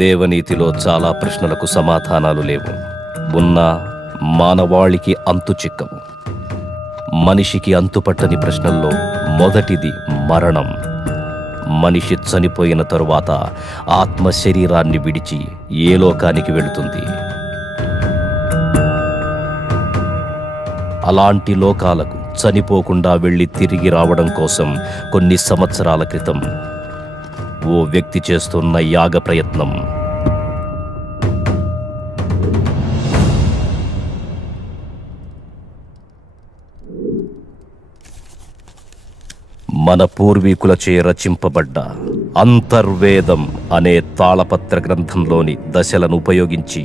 దేవనీతిలో చాలా ప్రశ్నలకు సమాధానాలు లేవు. ఉన్నా మానవాళికి అంతు చిక్కవు. మనిషికి అంతుపట్టని ప్రశ్నల్లో మొదటిది మరణం. మనిషి చనిపోయిన తరువాత ఆత్మ శరీరాన్ని విడిచి ఏ లోకానికి వెళుతుంది? అలాంటి లోకాలకు చనిపోకుండా వెళ్ళి తిరిగి రావడం కోసం కొన్ని సంవత్సరాల క్రితం ఓ వ్యక్తి చేస్తున్న యాగ ప్రయత్నం. మన పూర్వీకులచే రచింపబడ్డ అంతర్వేదం అనే తాళపత్ర గ్రంథంలోని దశలను ఉపయోగించి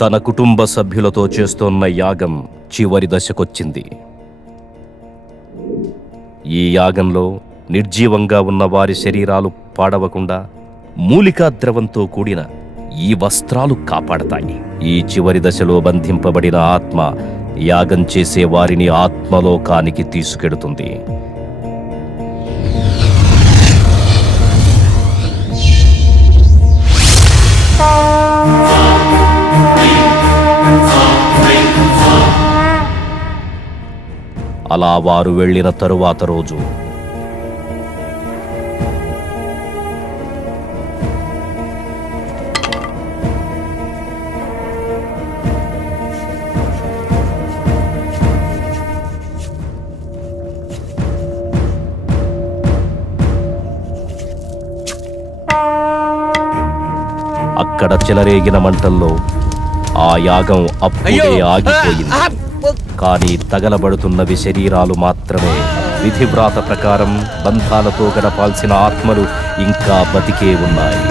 తన కుటుంబ సభ్యులతో చేస్తున్న యాగం చివరి దశకొచ్చింది. ఈ యాగంలో నిర్జీవంగా ఉన్న వారి శరీరాలు పాడవకుండా మూలికా ద్రవంతో కూడిన ఈ వస్త్రాలు కాపాడతాయి. ఈ చివరి దశలో బంధింపబడిన ఆత్మ యాగం చేసే వారిని ఆత్మలోకానికి తీసుకెడుతుంది. అలా వారు వెళ్ళిన తరువాత రోజు అక్కడ చెలరేగిన మంటల్లో ఆ యాగం అప్పుడే ఆగిపోయింది. కానీ తగలబడుతున్నవి శరీరాలు మాత్రమే. విధివ్రాత ప్రకారం బంధాలతో గడపాల్సిన ఆత్మలు ఇంకా బతికే ఉన్నాయి.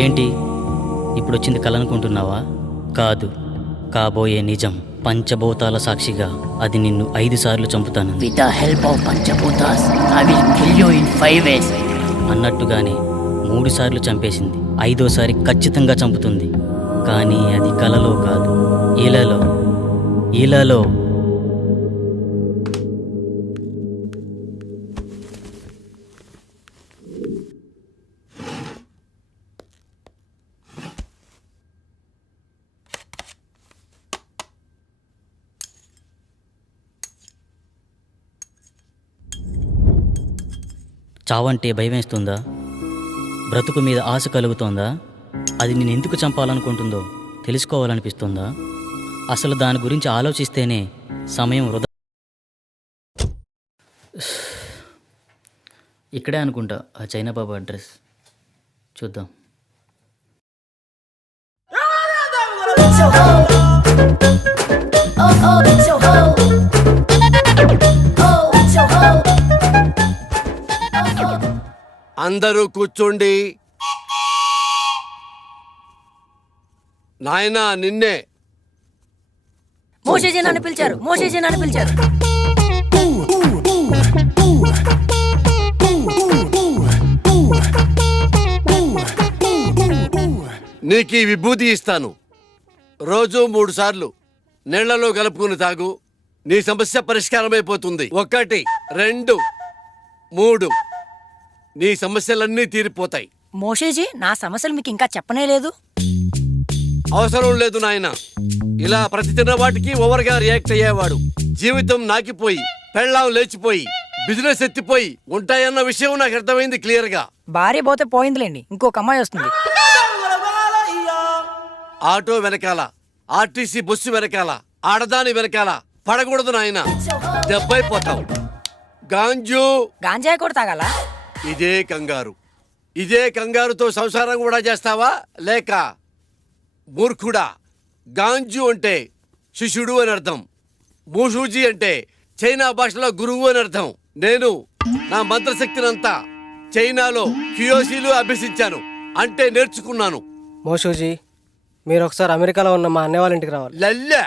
ఏంటి ఇప్పుడు వచ్చింది కలనుకుంటున్నావా? కాదు, కాబోయే నిజం. పంచభూతాల సాక్షిగా అది నిన్ను 5 సార్లు చంపుతాను. With the help of Panchabutas, I will kill you in 5 ways. అన్నట్టుగానే 3 సార్లు చంపేసింది. 5వసారి ఖచ్చితంగా చంపుతుంది. కానీ అది కలలో కాదు, ఇలాలో. ఇలాలో. చావంటే భయం వేస్తుందా? బ్రతుకు మీద ఆశ కలుగుతోందా? అది నేను ఎందుకు చంపాలనుకుంటుందో తెలుసుకోవాలనిపిస్తుందా? అసలు దాని గురించి ఆలోచిస్తేనే సమయం వృధా. ఇక్కడే అనుకుంటా ఆ చైనా బాబు అడ్రస్. చూద్దాం. It's your hoe. Oh, oh, it's your hoe. Oh, it's your hoe. Oh, oh. అందరూ కూర్చోండి. నాయనా నిన్నే. మోషేజీ నన్ను పిలిచారు. మోషేజీ నన్ను పిలిచారు. నీకు ఈ విభూతి ఇస్తాను. రోజు 3 సార్లు నీళ్లలో కలుపుకుని తాగు. నీ సమస్య పరిష్కారమైపోతుంది. 1 2 3 నీ సమస్యలన్నీ తీరిపోతాయి. మోషేజీ, నా సమస్యలు మీకు ఇంకా చెప్పనే లేదు. అవసరం లేదు నాయన. ఇలా ప్రతి చిన్న వాటికి ఓవర్గా రియాక్ట్ అయ్యేవాడు జీవితం నాకిపోయి, పెళ్ళాం లేచిపోయి, బిజినెస్ ఎత్తిపోయి ఉంటాయన్న విషయం నాకు అర్థమైంది క్లియర్ గా. భార్య పోతే పోయిందిలేండి, ఇంకొక అమ్మాయి వస్తుంది. ఆటో వెనకాల, ఆర్టీసీ బస్సు వెనకాల, ఆడదాని వెనకాల పడకూడదు నాయన, దెబ్బైపోతావు. గాంజు గాంజాయి కూడా తాగాల? ఇదే కంగారుతో సంసారం కూడా చేస్తావా? లేక మూర్ఖుడా? గాంజు అంటే శిష్యుడు అని అర్థం. మూషూజీ అంటే చైనా భాషలో గురువు అని అర్థం. నేను నా మంత్రశక్తినంతా చైనాలో క్యూయోసీలు అభ్యసించాను, అంటే నేర్చుకున్నాను. మోషూజీ, మీరు ఒకసారి అమెరికాలో ఉన్న మా అన్నయ్య వాళ్ళ ఇంటికి రావాలి. లల్లె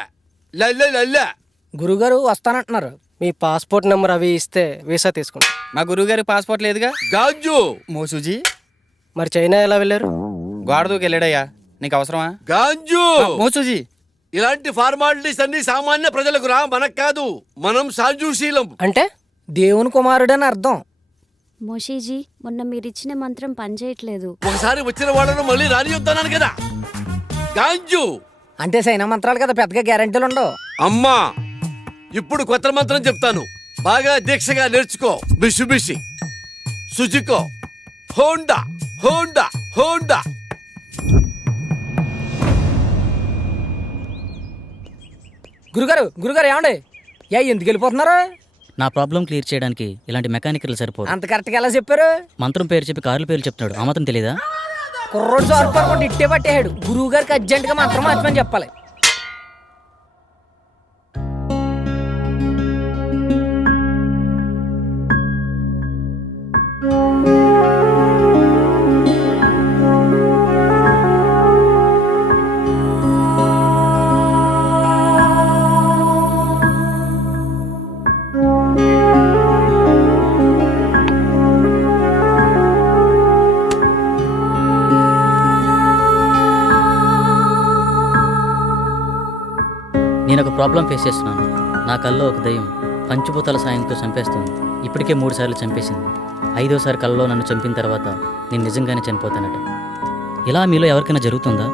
లల్లె లల్లె. గురుగారు వస్తానంటున్నారు. మీ పాస్పోర్ట్ నెంబర్ అవి ఇస్తే వీసా తీసుకుంటాం. మా గురువుగారి పాస్పోర్ట్ లేదుగా. గాంజు మోసూజీ మరి చైనా ఎలా వెళ్ళారు? గోడ దూకి వెళ్ళాడయ్యా, నీకు అవసరమా? గాంజు మోసూజీ ఇలాంటి ఫార్మాలిటీస్ అన్ని సామాన్య ప్రజలకు రా, మనకు కాదు. మనం సాజుశీలం. అంటే దేవుని కుమారుడని అర్థం. మోషీజీ, మొన్న మీరిచ్చిన మంత్రం పనిచేయట్లేదు. ఒకసారి వచ్చిన వాళ్ళను మళ్ళీ రానియొద్దన్నాను కదా. గాంజు అంటే సైనా మంత్రాలు కదా, పెద్దగా గ్యారెంటీలు ఉండవు. అమ్మా, ఇప్పుడు కొత్త మంత్రం చెప్తాను, బాగా దీక్షగా నేర్చుకో. బిషుబిషి, సుజుకో, హోండా హోండా హోండా. గురుగారు ఏమండి? ఎందుకు వెళ్ళిపోతున్నారు? నా ప్రాబ్లం క్లియర్ చేయడానికి ఇలాంటి మెకానికల్ సరిపోదు. అంత కరెక్ట్గా ఎలా చెప్పారు? మంత్రం పేరు చెప్పి కార్ల పేర్లు చెప్తున్నాడు, ఆ మాత్రం తెలీదా? కుర్రోడు సార్పడుకుంటే ఇట్టే పట్టేయాడు. గురువు గారికి అర్జెంటుగా మంత్రం మార్చమని చెప్పాలి. నేను ఒక ప్రాబ్లం ఫేస్ చేస్తున్నాను. నా కల్లో ఒక దయ్యం పంచభూతాల సాయంతో చంపేస్తుంది. ఇప్పటికే 3 సార్లు చంపేసింది. 5వసారి కల్లో నన్ను చంపిన తర్వాత నేను నిజంగానే చనిపోతానట. ఇలా మీలో ఎవరికైనా జరుగుతుందా?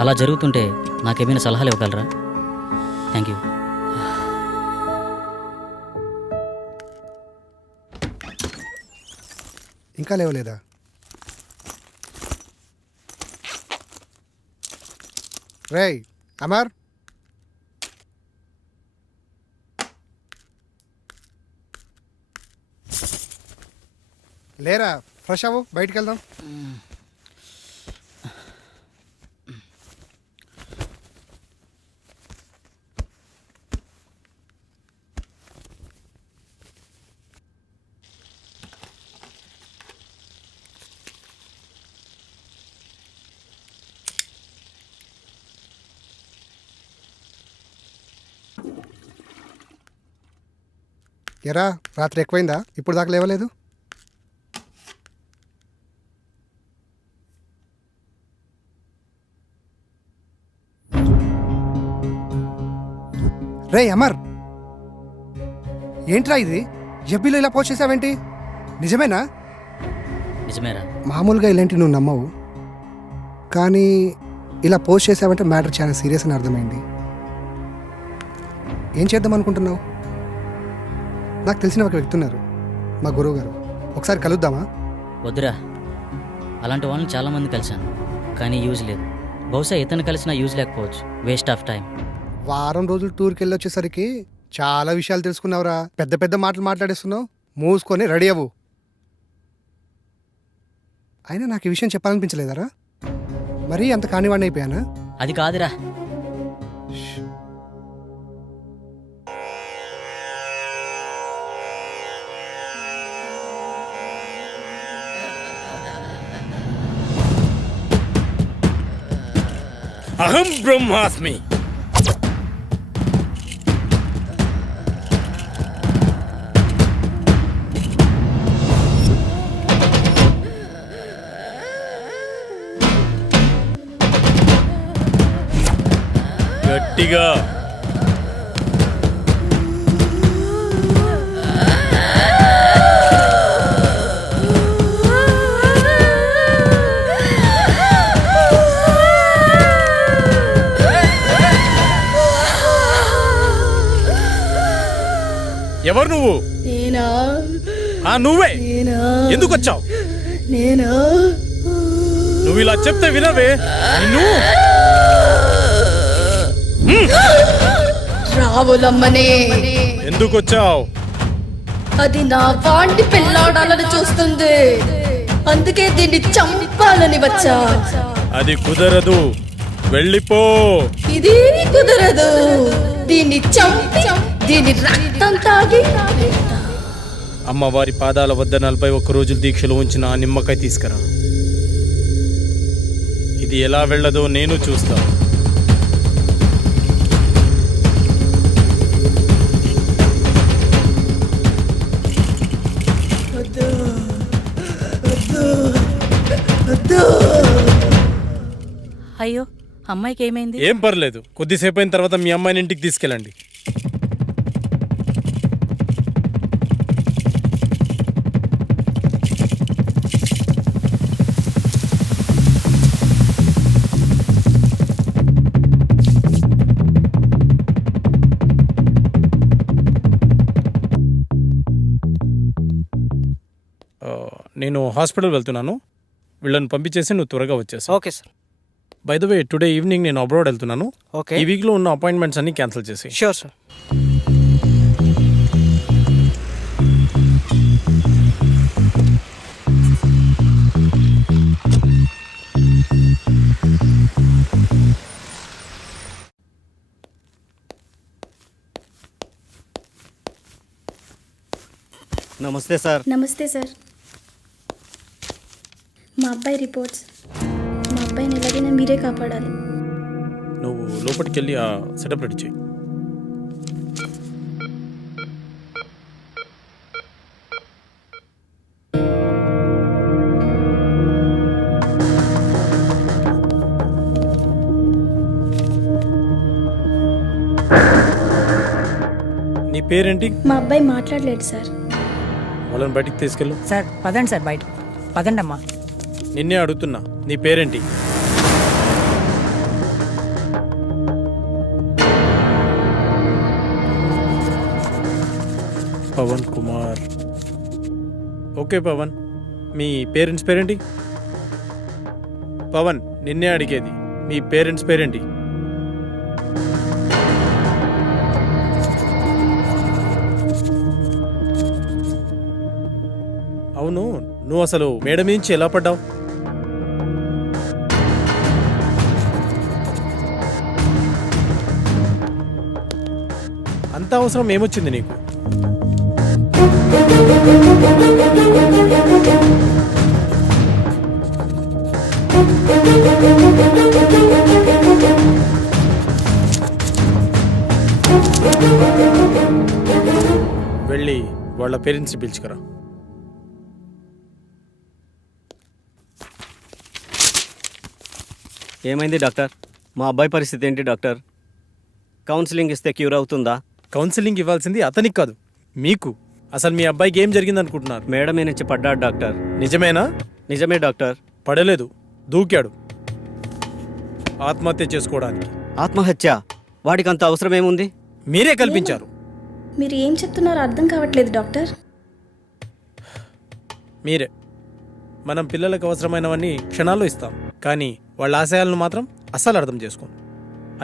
అలా జరుగుతుంటే నాకేమైనా సలహాలు ఇవ్వగలరా? Thank you. ఇంకా లేవలేదా? రేయ్ అమర్, లేరా? ఫ్రెష్ అవ్వు, బయటికి వెళ్దాం. ఎరా రాత్రి ఎక్కువైందా? ఇప్పుడు దాకా లేవలేదు? రే అమర్, ఏంట్రా ఇది? ఎబ్బీలో ఇలా పోస్ట్ చేసావేంటి? నిజమేనా? నిజమేరా? మామూలుగా ఇలాంటి నువ్వు నమ్మవు, కానీ ఇలా పోస్ట్ చేసావంటే మ్యాటర్ చాలా సీరియస్ అని అర్థమైంది. ఏం చేద్దాం అనుకుంటున్నావు? నాకు తెలిసిన ఒక వ్యక్తి ఉన్నారు, మా గురువు గారు. ఒకసారి కలుద్దామా? వద్దురా, అలాంటి వాళ్ళని చాలామంది కలిశాను, కానీ యూజ్ లేదు. బహుశా ఇతను కలిసినా యూజ్ లేకపోవచ్చు. Waste of time. వారం రోజులు టూర్కి వెళ్ళి వచ్చేసరికి చాలా విషయాలు తెలుసుకున్నావురా. పెద్ద పెద్ద మాటలు మాట్లాడేస్తున్నావు. మూసుకొని రెడీ అవ్వు. అయినా నాకు ఈ విషయం చెప్పాలనిపించలేదరా? మరీ అంత కానివాడిని అయిపోయానా? అది కాదురా. అహం బ్రహ్మాస్మి. గట్టిగా ఎవరు నువ్వు? నేనా? నువ్వే. నేనా? ఎందుకు వచ్చావు? నేనా? నువ్వు ఇలా చెప్తే వినవే. నిన్ను రావులమ్మనే. ఎందుకు వచ్చావు? అది నా వాంటి పెళ్ళాడాలని చూస్తుంది, అందుకే దీన్ని చంపాలని వచ్చా. అది కుదరదు, వెళ్ళిపో. ఇది కుదరదు, దీన్ని చంపి దీని రక్తం తాగి. అమ్మవారి పాదాల వద్ద 41 రోజులు దీక్షలో ఉంచిన ఆ నిమ్మకాయ తీసుకురా. ఇది ఎలా వెళ్ళదో నేను చూస్తా. అయ్యో, అమ్మాయికి ఏమైంది? ఏం పర్లేదు, కొద్దిసేపు అయిన తర్వాత మీ అమ్మాయిని ఇంటికి తీసుకెళ్ళండి. నేను హాస్పిటల్ వెళ్తున్నాను, వీళ్ళని పంపించేసి నువ్వు త్వరగా వచ్చేసి. Okay sir. By the way, today evening నేను అబ్రాడ్ వెళ్తున్నాను. ఓకే. ఈ వీక్లో ఉన్న అపాయింట్మెంట్స్ అన్ని క్యాన్సిల్ చేసి. Sure sir. నమస్తే సార్. నమస్తే సార్. మా అబ్బాయి రిపోర్ట్స్. మా అబ్బాయిని ఎలాగైనా మీరే కాపాడాలి. నువ్వు లోపలికి వెళ్ళి ఆ సెటప్ రెడీ చేయి. నీ పేరేంటి? మా అబ్బాయి మాట్లాడలేడు సార్. వాళ్ళని బయటికి తీసుకెళ్ళు. సార్ పదండి సార్, బయట పదండి అమ్మా. నిన్నే అడుగుతున్నా, నీ పేరేంటి? పవన్ కుమార్. ఓకే పవన్, మీ పేరెంట్స్ పేరేంటి? పవన్, నిన్నే అడిగేది, మీ పేరెంట్స్ పేరేంటి? అవును, నువ్వు అసలు మేడ నుంచి ఎలా పడ్డావు? అంత అవసరం ఏమొచ్చింది నీకు? వెళ్ళి వాళ్ళ పేరెంట్స్ని పిలుచుకురా. ఏమైంది డాక్టర్? మా అబ్బాయి పరిస్థితి ఏంటి డాక్టర్? కౌన్సిలింగ్ ఇస్తే క్యూర్ అవుతుందా? కౌన్సిలింగ్ ఇవ్వాల్సింది అతనికి కాదు, మీకు. అసలు మీ అబ్బాయికి ఏం జరిగింది అనుకుంటున్నారు? మేడమే నుంచి పడ్డాడు డాక్టర్. నిజమేనా? నిజమే డాక్టర్. పడలేదు, దూకాడు ఆత్మహత్య చేసుకోవడానికి. ఆత్మహత్య? వాడికి అంత అవసరం ఏముంది? మీరే కల్పించారు. మీరు ఏం చెప్తున్నారో అర్థం కావట్లేదు డాక్టర్. మీరే. మనం పిల్లలకు అవసరమైనవన్నీ క్షణాల్లో ఇస్తాం, కానీ వాళ్ళ ఆశయాలను మాత్రం అస్సలు అర్థం చేసుకోం.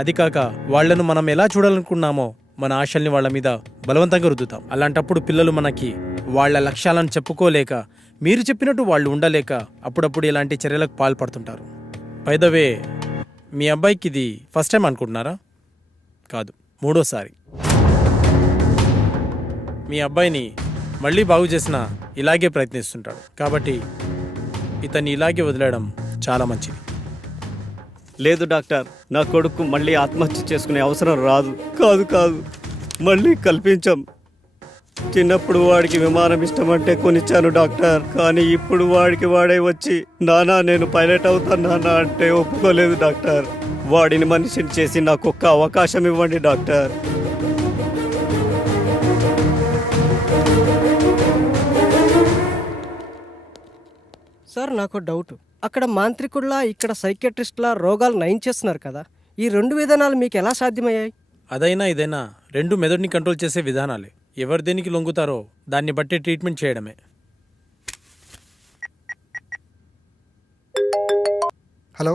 అది కాక వాళ్లను మనం ఎలా చూడాలనుకున్నామో మన ఆశల్ని వాళ్ళ మీద బలవంతంగా రుద్దుతాం. అలాంటప్పుడు పిల్లలు మనకి వాళ్ళ లక్ష్యాలను చెప్పుకోలేక, మీరు చెప్పినట్టు వాళ్ళు ఉండలేక అప్పుడప్పుడు ఇలాంటి చర్యలకు పాల్పడుతుంటారు. బై ద వే, మీ అబ్బాయికి ఇది ఫస్ట్ టైం అనుకుంటున్నారా? కాదు, 3వ సారి. మీ అబ్బాయిని మళ్ళీ బాగు చేసినా ఇలాగే ప్రయత్నిస్తుంటాడు. కాబట్టి ఇతన్ని ఇలాగే వదిలేయడం చాలా మంచిది. లేదు డాక్టర్, నా కొడుకు మళ్ళీ ఆత్మహత్య చేసుకునే అవసరం రాదు. కాదు కాదు, మళ్ళీ కల్పించాం. చిన్నప్పుడు వాడికి విమానం ఇష్టమంటే కొనిచ్చాను డాక్టర్. కానీ ఇప్పుడు వాడికి వాడే వచ్చి నానా నేను పైలట్ అవుతాను నానా అంటే ఒప్పుకోలేదు డాక్టర్. వాడిని మనిషిని చేసి నాకు ఒక్క అవకాశం ఇవ్వండి డాక్టర్. సార్ నాకు డౌట్, అక్కడ మాంత్రికుల్లా ఇక్కడ సైకియాట్రిస్ట్లా రోగాలు నయం చేస్తున్నారు కదా, ఈ 2 విధానాలు మీకు ఎలా సాధ్యమయ్యాయి? అదైనా ఇదైనా రెండు మెదడుని కంట్రోల్ చేసే విధానాలే. ఎవరు దేనికి లొంగుతారో దాన్ని బట్టి ట్రీట్మెంట్ చేయడమే. హలో,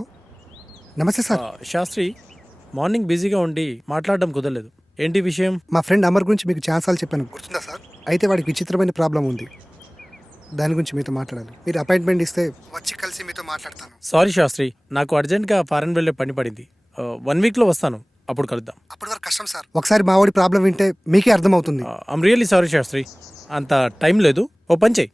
నమస్తే సార్. శాస్త్రి, మార్నింగ్ బిజీగా ఉండి మాట్లాడడం కుదరలేదు. ఏంటి విషయం? మా ఫ్రెండ్ అమర్ గురించి మీకు ఛాన్సాలు చెప్పాను, గుర్తుందా సార్? అయితే వాడికి విచిత్రమైన ప్రాబ్లం ఉంది, దాని గురించి మీతో మాట్లాడాలి. మీరు అపాయింట్మెంట్ ఇస్తే వచ్చి కలిసి మీతో మాట్లాడతాను. సారీ శాస్త్రి, నాకు అర్జెంట్గా ఫారెన్ వెళ్ళే పని పడింది. 1 వీక్లో వస్తాను, అప్పుడు కలుద్దాం. అప్పటి వరకు కష్టం సార్. ఒకసారి మా వాడి ప్రాబ్లం వింటే మీకే అర్థమవుతుంది. ఐమ్ రియల్లీ సారీ శాస్త్రి, అంత టైం లేదు. ఓ పని చెయ్యి,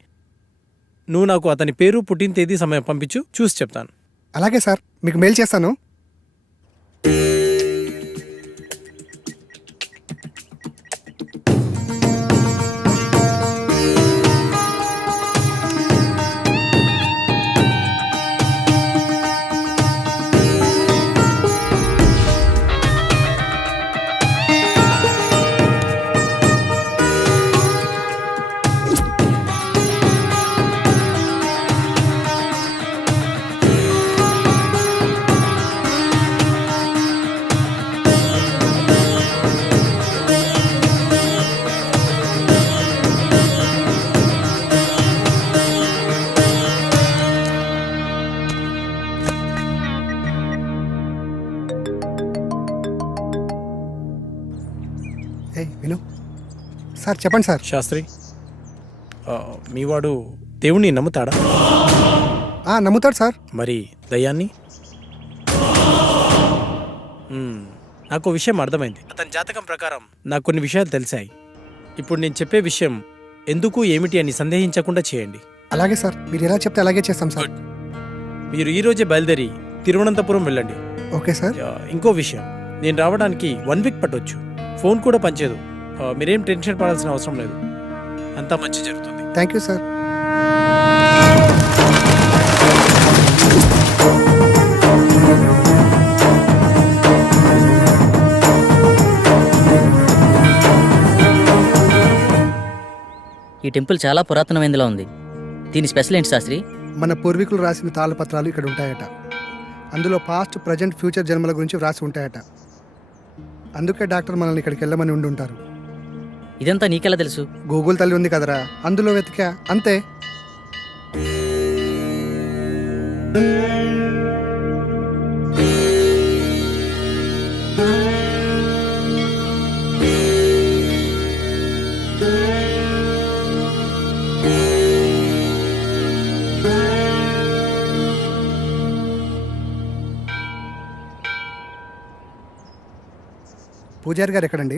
నువ్వు నాకు అతని పేరు, పుట్టిన తేదీ, సమయం పంపించు, చూసి చెప్తాను. అలాగే సార్, మీకు మెయిల్ చేస్తాను. విను సార్, చెప్పండి సార్. శాస్త్రి, మీ వాడు దేవుణ్ణి నమ్ముతాడా? నమ్ముతాడు సార్. మరి దయ్యాన్ని? నాకు విషయం అర్థమైంది. అతని జాతకం ప్రకారం నాకు కొన్ని విషయాలు తెలిసాయి. ఇప్పుడు నేను చెప్పే విషయం ఎందుకు ఏమిటి అని సందేహించకుండా చేయండి. అలాగే సార్, మీరు ఎలా చెప్తే అలాగే చేస్తాం సార్. మీరు ఈ రోజే బయలుదేరి తిరువనంతపురం వెళ్ళండి. Okay sir. ఇంకో విషయం, నేను రావడానికి 1 వీక్ పట్టొచ్చు. ఫోన్ కూడా పనిచేయదు. మీరేం టెన్షన్ పడాల్సిన అవసరం లేదు, అంతా మంచి జరుగుతుంది. Thank you sir. ఈ టెంపుల్ చాలా పురాతనమైనదిలా ఉంది. దీని స్పెషల్ ఏంటి శాస్త్రి? మన పూర్వీకులు రాసిన తాళపత్రాలు ఇక్కడ ఉంటాయట. అందులో పాస్ట్, ప్రజెంట్, ఫ్యూచర్ జన్మల గురించి వ్రాసి ఉంటాయట. అందుకే డాక్టర్ మనల్ని ఇక్కడికి వెళ్ళమని ఉండి ఉంటారు. ఇదంతా నీకెలా తెలుసు? గూగుల్ తల్లి ఉంది కదరా, అందులో వెతికా అంతే. పూజారి గారు ఎక్కడండి?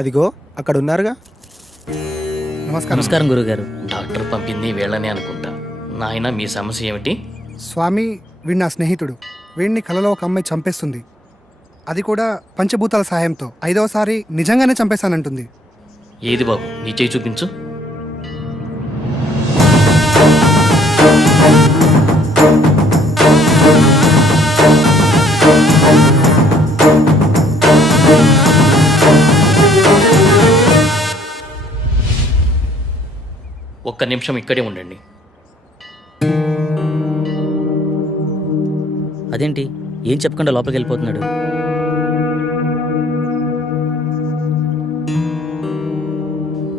అదిగో అక్కడ ఉన్నారుగా. నమస్కారం. నమస్కారం గురుగారు. డాక్టర్ పంపింది వీళ్ళని అనుకుంటా. నాయన, మీ సమస్య ఏమిటి? స్వామి, వీడి నా స్నేహితుడు. వీడిని కలలో ఒక అమ్మాయి చంపేస్తుంది, అది కూడా పంచభూతాల సహాయంతో. 5వ సారి నిజంగానే చంపేశానంటుంది. ఏది బాబు నీ చేయి చూపించు. ఒక్క నిమిషం ఇక్కడే ఉండండి. అదేంటి ఏం చెప్పకుండా లోపలికి వెళ్ళిపోతున్నాడు?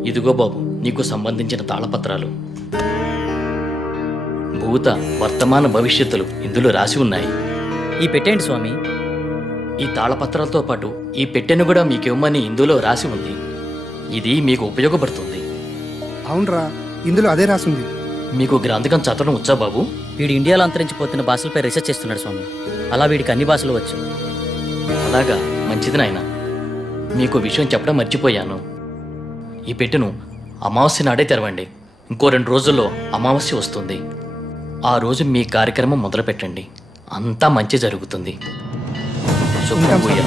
ఇదిగో బాబు నీకు సంబంధించిన తాళపత్రాలు. భూత వర్తమాన భవిష్యత్తులు ఇందులో రాసి ఉన్నాయి. ఈ పెట్టేంటి స్వామి? ఈ తాళపత్రాలతో పాటు ఈ పెట్టెను కూడా మీకివ్వమని ఇందులో రాసి ఉంది. ఇది మీకు ఉపయోగపడుతుంది. అవునరా, ఇందులో అదే రాసింది. మీకు గ్రంథకం చదవడం వచ్చా బాబు? వీడు ఇండియాలో అంతరించిపోతున్న భాషలపై రీసెర్చ్ చేస్తున్నాడు స్వామి. అలా వీడికి అన్ని భాషలు వచ్చు. అలాగా, మంచిది నాయన. మీకు విషయం చెప్పడం మర్చిపోయాను. ఈ పెట్టెను అమావాస్య నాడే తెరవండి. ఇంకో 2 రోజుల్లో అమావాస్య వస్తుంది. ఆ రోజు మీ కార్యక్రమం మొదలు పెట్టండి. అంతా మంచి జరుగుతుంది. శుభ్రం భూయా.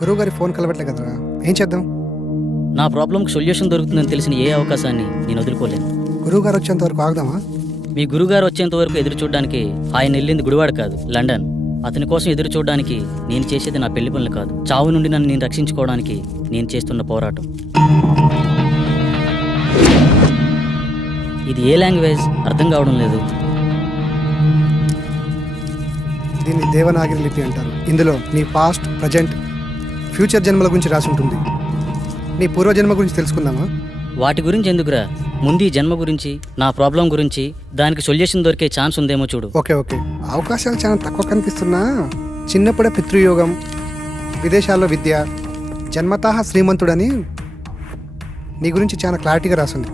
గురువు గారి ఫోన్ కలవట్లే కదరా, ఏం చేద్దాం? నా ప్రాబ్లంకి సొల్యూషన్ దొరుకుతుందని తెలిసిన ఏ అవకాశాన్ని నేను వదులుకోలేను. గురువు గారు వచ్చేంత వరకు ఆగుదామా? మీ గురుగారు వచ్చేంత వరకు ఎదురు చూడడానికి ఆయన వెళ్ళింది గుడివాడ కాదు, లండన్. అతని కోసం ఎదురు చూడడానికి నేను చేసేది నా పెళ్లి పనులు కాదు, చావు నుండి నన్ను నేను రక్షించుకోవడానికి నేను చేస్తున్న పోరాటం. ఇది ఏ లాంగ్వేజ్ అర్థం కావడం లేదు. దీన్ని దేవనాగరి లిపి అంటారు. ఇందులో నీ పాస్ట్, ప్రజెంట్, ఫ్యూచర్ జన్మల గురించి రాసి ఉంటుంది. నీ పూర్వజన్మ గురించి తెలుసుకుందామా? వాటి గురించి ఎందుకురా, ముందు ఈ జన్మ గురించి, నా ప్రాబ్లం గురించి, దానికి సొల్యూషన్ దొరికే ఛాన్స్ ఉందేమో చూడు. ఓకే ఓకే, అవకాశాలు చాలా తక్కువ కనిపిస్తున్నా. చిన్నప్పుడే పితృయోగం, విదేశాల్లో విద్య, జన్మతః శ్రీమంతుడని నీ గురించి చాలా క్లారిటీగా రాసింది.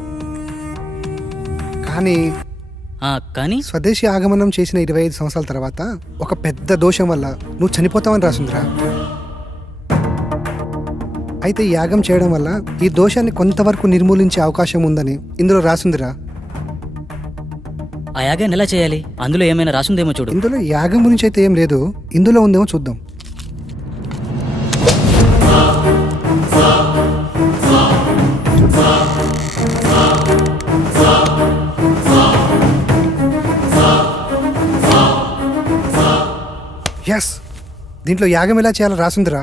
కానీ స్వదేశీ ఆగమనం చేసిన 25 సంవత్సరాల తర్వాత ఒక పెద్ద దోషం వల్ల నువ్వు చనిపోతావని రాసిందిరా. అయితే ఈ యాగం చేయడం వల్ల ఈ దోషాన్ని కొంతవరకు నిర్మూలించే అవకాశం ఉందని ఇందులో రాసిందిరా. ఆ యాగాన్ని ఎలా చేయాలి? అందులో ఏమైనా రాసుందేమో చూడు. ఇందులో యాగం గురించి అయితే ఏం లేదు, ఇందులో ఉందేమో చూద్దాం. ఎస్, దీంట్లో యాగం ఎలా చేయాలో రాసిందిరా.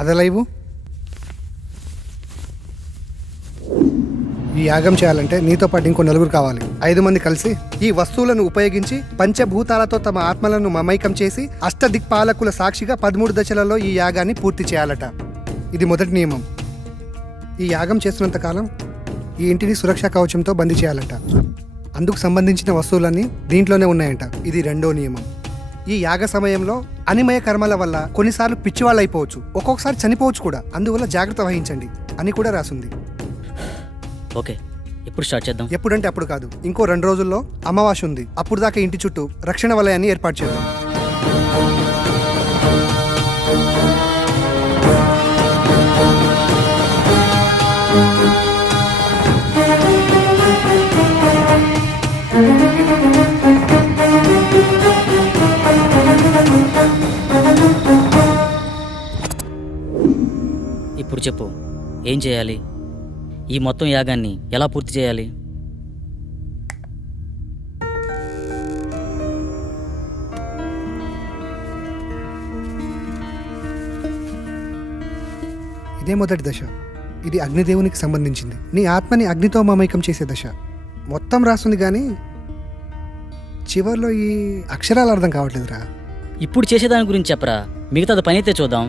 అదలైవు. ఈ యాగం చేయాలంటే నీతో పాటు ఇంకో 4 కావాలి. 5 మంది కలిసి ఈ వస్తువులను ఉపయోగించి పంచభూతాలతో తమ ఆత్మలను మమైకం చేసి అష్టదిక్పాలకుల సాక్షిగా 13 దశలలో ఈ యాగాన్ని పూర్తి చేయాలట. ఇది మొదటి నియమం. ఈ యాగం చేస్తున్నంత కాలం ఈ ఇంటిని సురక్షా కవచంతో బందీ చేయాలట. అందుకు సంబంధించిన వస్తువులన్నీ దీంట్లోనే ఉన్నాయంట. ఇది 2వ నియమం. ఈ యాగ సమయంలో అనిమయ కర్మల వల్ల కొన్నిసార్లు పిచ్చివాళ్ళు అయిపోవచ్చు, ఒక్కొక్కసారి చనిపోవచ్చు కూడా. అందువల్ల జాగ్రత్త వహించండి అని కూడా రాసింది. ఓకే, ఎప్పుడు స్టార్ట్ చేద్దాం? ఎప్పుడంటే అప్పుడు కాదు, ఇంకో 2 రోజుల్లో అమావాస్య ఉంది. అప్పుడు దాకా ఇంటి చుట్టూ రక్షణ వలయాన్ని ఏర్పాటు చేద్దాం. ఇప్పుడు చెప్పు, ఏం చేయాలి? ఈ మొత్తం యాగాన్ని ఎలా పూర్తి చేయాలి? ఇదే మొదటి దశ. ఇది అగ్నిదేవునికి సంబంధించింది. నీ ఆత్మని అగ్నితో మమైకం చేసే దశ. మొత్తం రాస్తుంది కానీ చివర్లో ఈ అక్షరాలు అర్థం కావట్లేదురా. ఇప్పుడు చేసేదాని గురించి చెప్పరా, మిగతాది పని అయితే చూద్దాం.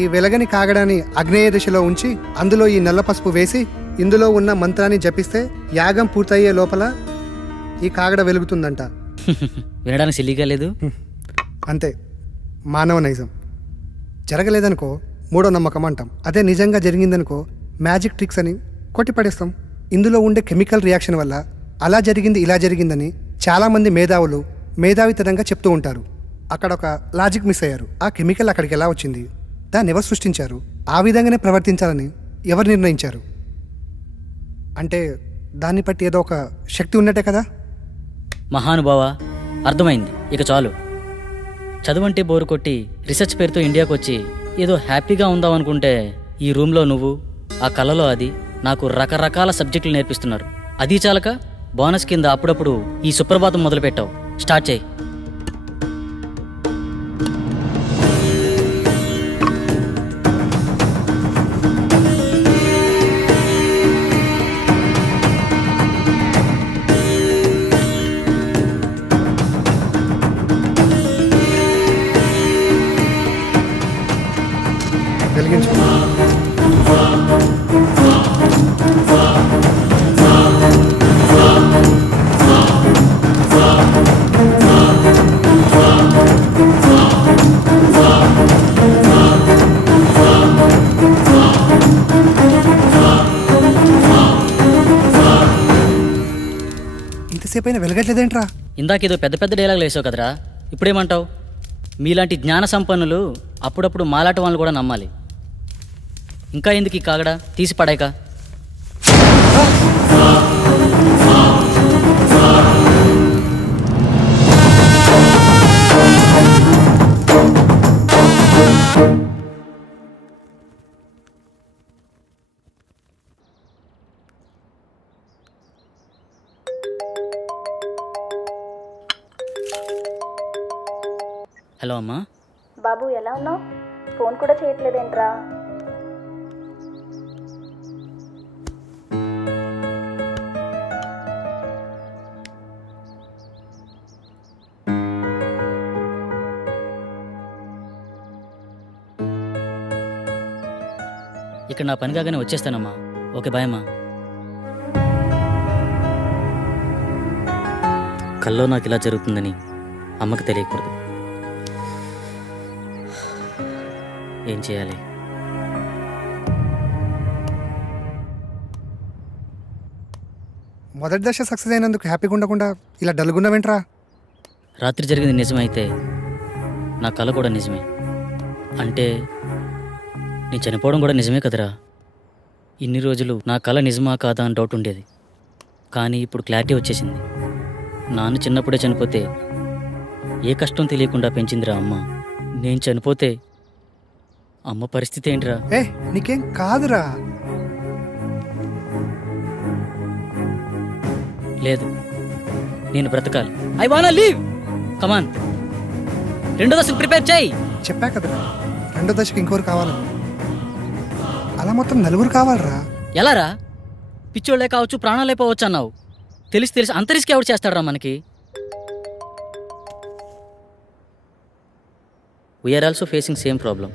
ఈ వెలగని కాగడాన్ని అగ్నేయ దిశలో ఉంచి అందులో ఈ నల్ల పసుపు వేసి ఇందులో ఉన్న మంత్రాన్ని జపిస్తే యాగం పూర్తయ్యే లోపల ఈ కాగడ వెలుగుతుందంట. వినడానికి సిల్లిగా లేదు. అంతే, మానవ నైజం. జరగలేదనుకో మూడో నమ్మకం అంటాం. అదే నిజంగా జరిగిందనుకో మ్యాజిక్ ట్రిక్స్ అని కొట్టిపడేస్తాం. ఇందులో ఉండే కెమికల్ రియాక్షన్ వల్ల అలా జరిగింది ఇలా జరిగిందని చాలామంది మేధావులు మేధావితనంగా చెప్తూ ఉంటారు. అక్కడ ఒక లాజిక్ మిస్ అయ్యారు. ఆ కెమికల్ అక్కడికి ఎలా వచ్చింది, దాన్ని ఎవరు సృష్టించారు, ఆ విధంగానే ప్రవర్తించాలని ఎవరు నిర్ణయించారు? అంటే దాన్ని బట్టి ఏదో ఒక శక్తి ఉన్నట్టే కదా? మహానుభావ, అర్థమైంది, ఇక చాలు. చదువంటే బోరు కొట్టి రీసెర్చ్ పేరుతో ఇండియాకు వచ్చి ఏదో హ్యాపీగా ఉందాం అనుకుంటే ఈ రూమ్లో నువ్వు, ఆ కళలో అది నాకు రకరకాల సబ్జెక్టులు నేర్పిస్తున్నారు. అది చాలక బోనస్ కింద అప్పుడప్పుడు ఈ సుప్రభాతం మొదలుపెట్టావు. స్టార్ట్ చేయి. వెలిగించు. ఇంతసేపు అయినా వెలగట్లేదేంట్రా? ఇందాకేదో పెద్ద పెద్ద డైలాగులు వేసావు కదరా, ఇప్పుడేమంటావు? మీలాంటి జ్ఞాన సంపన్నులు అప్పుడప్పుడు మాలాట వాళ్ళని కూడా నమ్మాలి. ఇంకా ఎందుకు ఈ కాగడా, తీసి పడాక. హలో అమ్మా. బాబు ఎలా ఉన్నావు? ఫోన్ కూడా చేయట్లేదేంట్రా? ఇక్కడ నా పని కాగానే వచ్చేస్తానమ్మా. ఓకే, బాయ్ అమ్మా. కల్లో నాకు ఇలా జరుగుతుందని అమ్మకి తెలియకూడదు. ఏం చేయాలి? మొదటి దశ సక్సెస్ అయినందుకు హ్యాపీగా ఉండకుండా ఇలా డల్గున్నావేంట్రా? రాత్రి జరిగింది నిజమైతే నా కళ కూడా నిజమే. అంటే నేను చనిపోవడం కూడా నిజమే కదరా. ఇన్ని రోజులు నా కళ నిజమా కాదా అని డౌట్ ఉండేది. కానీ ఇప్పుడు క్లారిటీ వచ్చేసింది. నాన్న చిన్నప్పుడే చనిపోతే ఏ కష్టం తెలియకుండా పెంచిందిరా అమ్మ. నేను చనిపోతే అమ్మ పరిస్థితి ఏంటిరా? ఏ నీకేం కాదురా. లేదు, నేను బ్రతకాలి. ఐ వానా లీవ్. కమాన్, రెండో దశకు ప్రిపేర్ చేయి. చెప్పా కదరా, రెండో దశకి ఇంకోరు కావాలి. అలా మొత్తం నలుగురు కావాలరా. ఎలారా? పిచ్చోళ్ళే కావచ్చు, ప్రాణాలే పోవచ్చు అన్నావు. తెలిసి అంత రిస్క్ ఎవరు చేస్తాడరా మనకి? We are also facing same problem.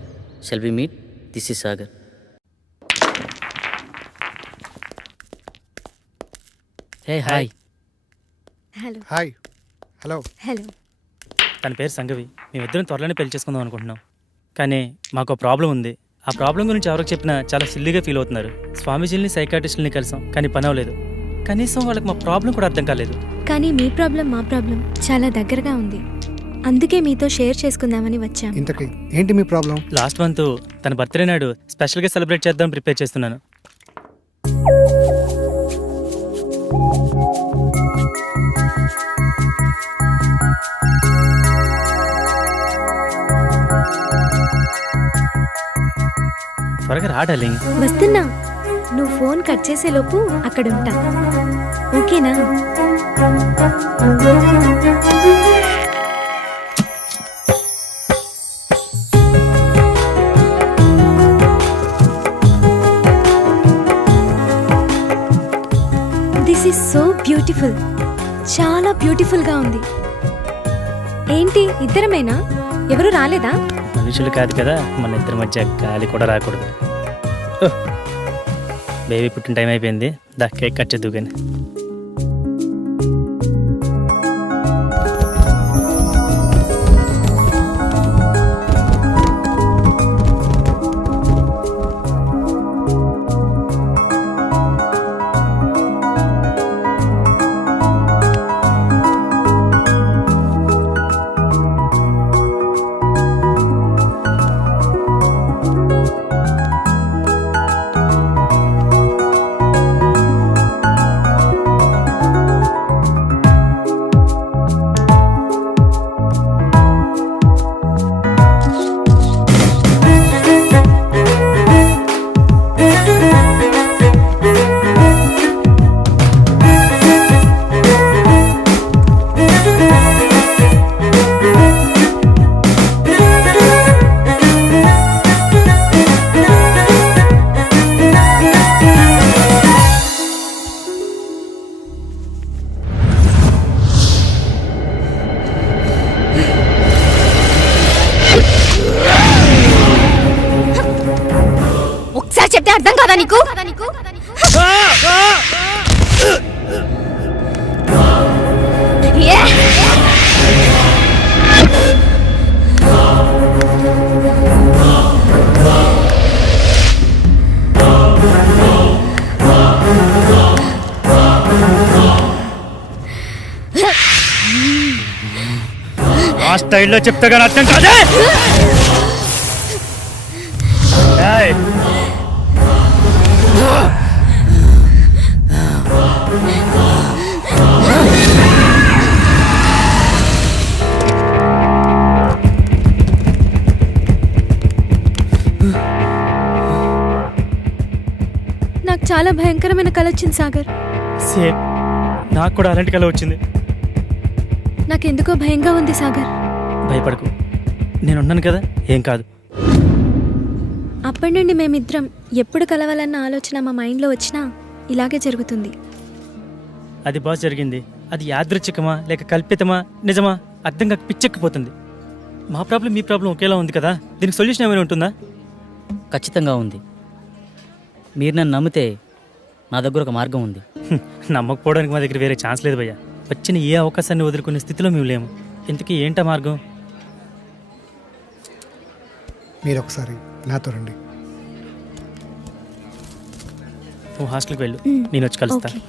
Shall we meet? This is Sagar. Hey hi. Hello. Hi. Hello. Hello. తన పేరు సంగవి. మేమిద్దరం త్వరలోనే పెళ్లి చేసుకుందాం అనుకుంటున్నాం. కానీ మాకు ప్రాబ్లం ఉంది. ఆ ప్రాబ్లం గురించి ఎవరికి చెప్పినా చాలా సిల్లీగా ఫీల్ అవుతున్నారు. స్వామీజీని, సైకాట్రిస్టులని కలిసాం, కానీ పని అవ్వలేదు. కనీసం వాళ్ళకి మా ప్రాబ్లం కూడా అర్థం కాలేదు. కానీ మీ ప్రాబ్లం మా ప్రాబ్లం చాలా దగ్గరగా ఉంది. అందుకే మీతో షేర్ చేసుకుందామని వచ్చాం. ఇంతకీ ఏంటి మీ ప్రాబ్లం? లాస్ట్ మంత్ తన బర్త్డే నాడు స్పెషల్గా సెలబ్రేట్ చేద్దాం ప్రిపేర్ చేస్తున్నాను. త్వరగా రా డార్లింగ్. వస్తున్నా. నువ్వు ఫోన్ కట్ చేసే లోపు అక్కడ ఉంటా. ఓకేనా? This is so beautiful. చాలా బ్యూటిఫుల్గా ఉంది. ఏంటి ఇద్దరమేనా? ఎవరు రాలేదా? మనుషులు కాదు కదా, మన ఇద్దరి మధ్య గాలి కూడా రాకూడదు. బేబీ పుట్టిన టైం అయిపోయింది. దా కేక్ కట్ చేద్దు కానీ. ఒకసారి చెప్తే అర్థం కాదా నీకు? ఆ స్టైల్లో చెప్తే కానీ అర్థం కాదే. ఏయ్! నాకు చాలా భయంకరమైన కల వచ్చింది సాగర్. సేమ్ నాకు కూడా అలాంటి కల వచ్చింది. నాకెందుకో భయంగా ఉంది సాగర్. భయపడకు, నేనున్నాను కదా, ఏం కాదు. అప్పటి నుండి మేమిద్దరం ఎప్పుడు కలవాలన్న ఆలోచన మా మైండ్లో వచ్చినా ఇలాగే జరుగుతుంది. అది బాగా జరిగింది. అది యాదృచ్ఛికమా లేక కల్పితమా నిజమా అర్థం కాక పిచ్చెక్కిపోతుంది. మా ప్రాబ్లం మీ ప్రాబ్లం ఒకేలా ఉంది కదా, దీనికి సొల్యూషన్ ఏమైనా ఉంటుందా? ఖచ్చితంగా ఉంది. మీరు నన్ను నమ్మితే నా దగ్గర ఒక మార్గం ఉంది. నమ్మకపోవడానికి మా దగ్గర వేరే ఛాన్స్ లేదు భయ్యా. వచ్చిన ఏ అవకాశాన్ని వదులుకునే స్థితిలో మేము లేము. ఇంతకీ ఏంటా మార్గం? మీరు ఒకసారి నాతో రండి. నువ్వు హాస్టల్కి వెళ్ళు, నేను వచ్చి కలుస్తా. ఓకే.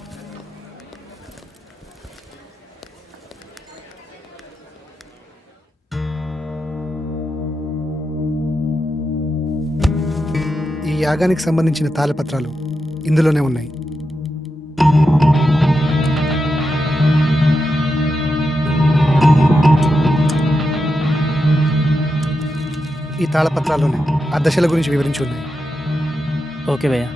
ఈ యాగానికి సంబంధించిన తాళపత్రాలు ఇందులోనే ఉన్నాయి. ఈ తాళపత్రాల్లోనే ఆ దశల గురించి వివరించి ఉన్నాయి. ఓకే భయ్యా.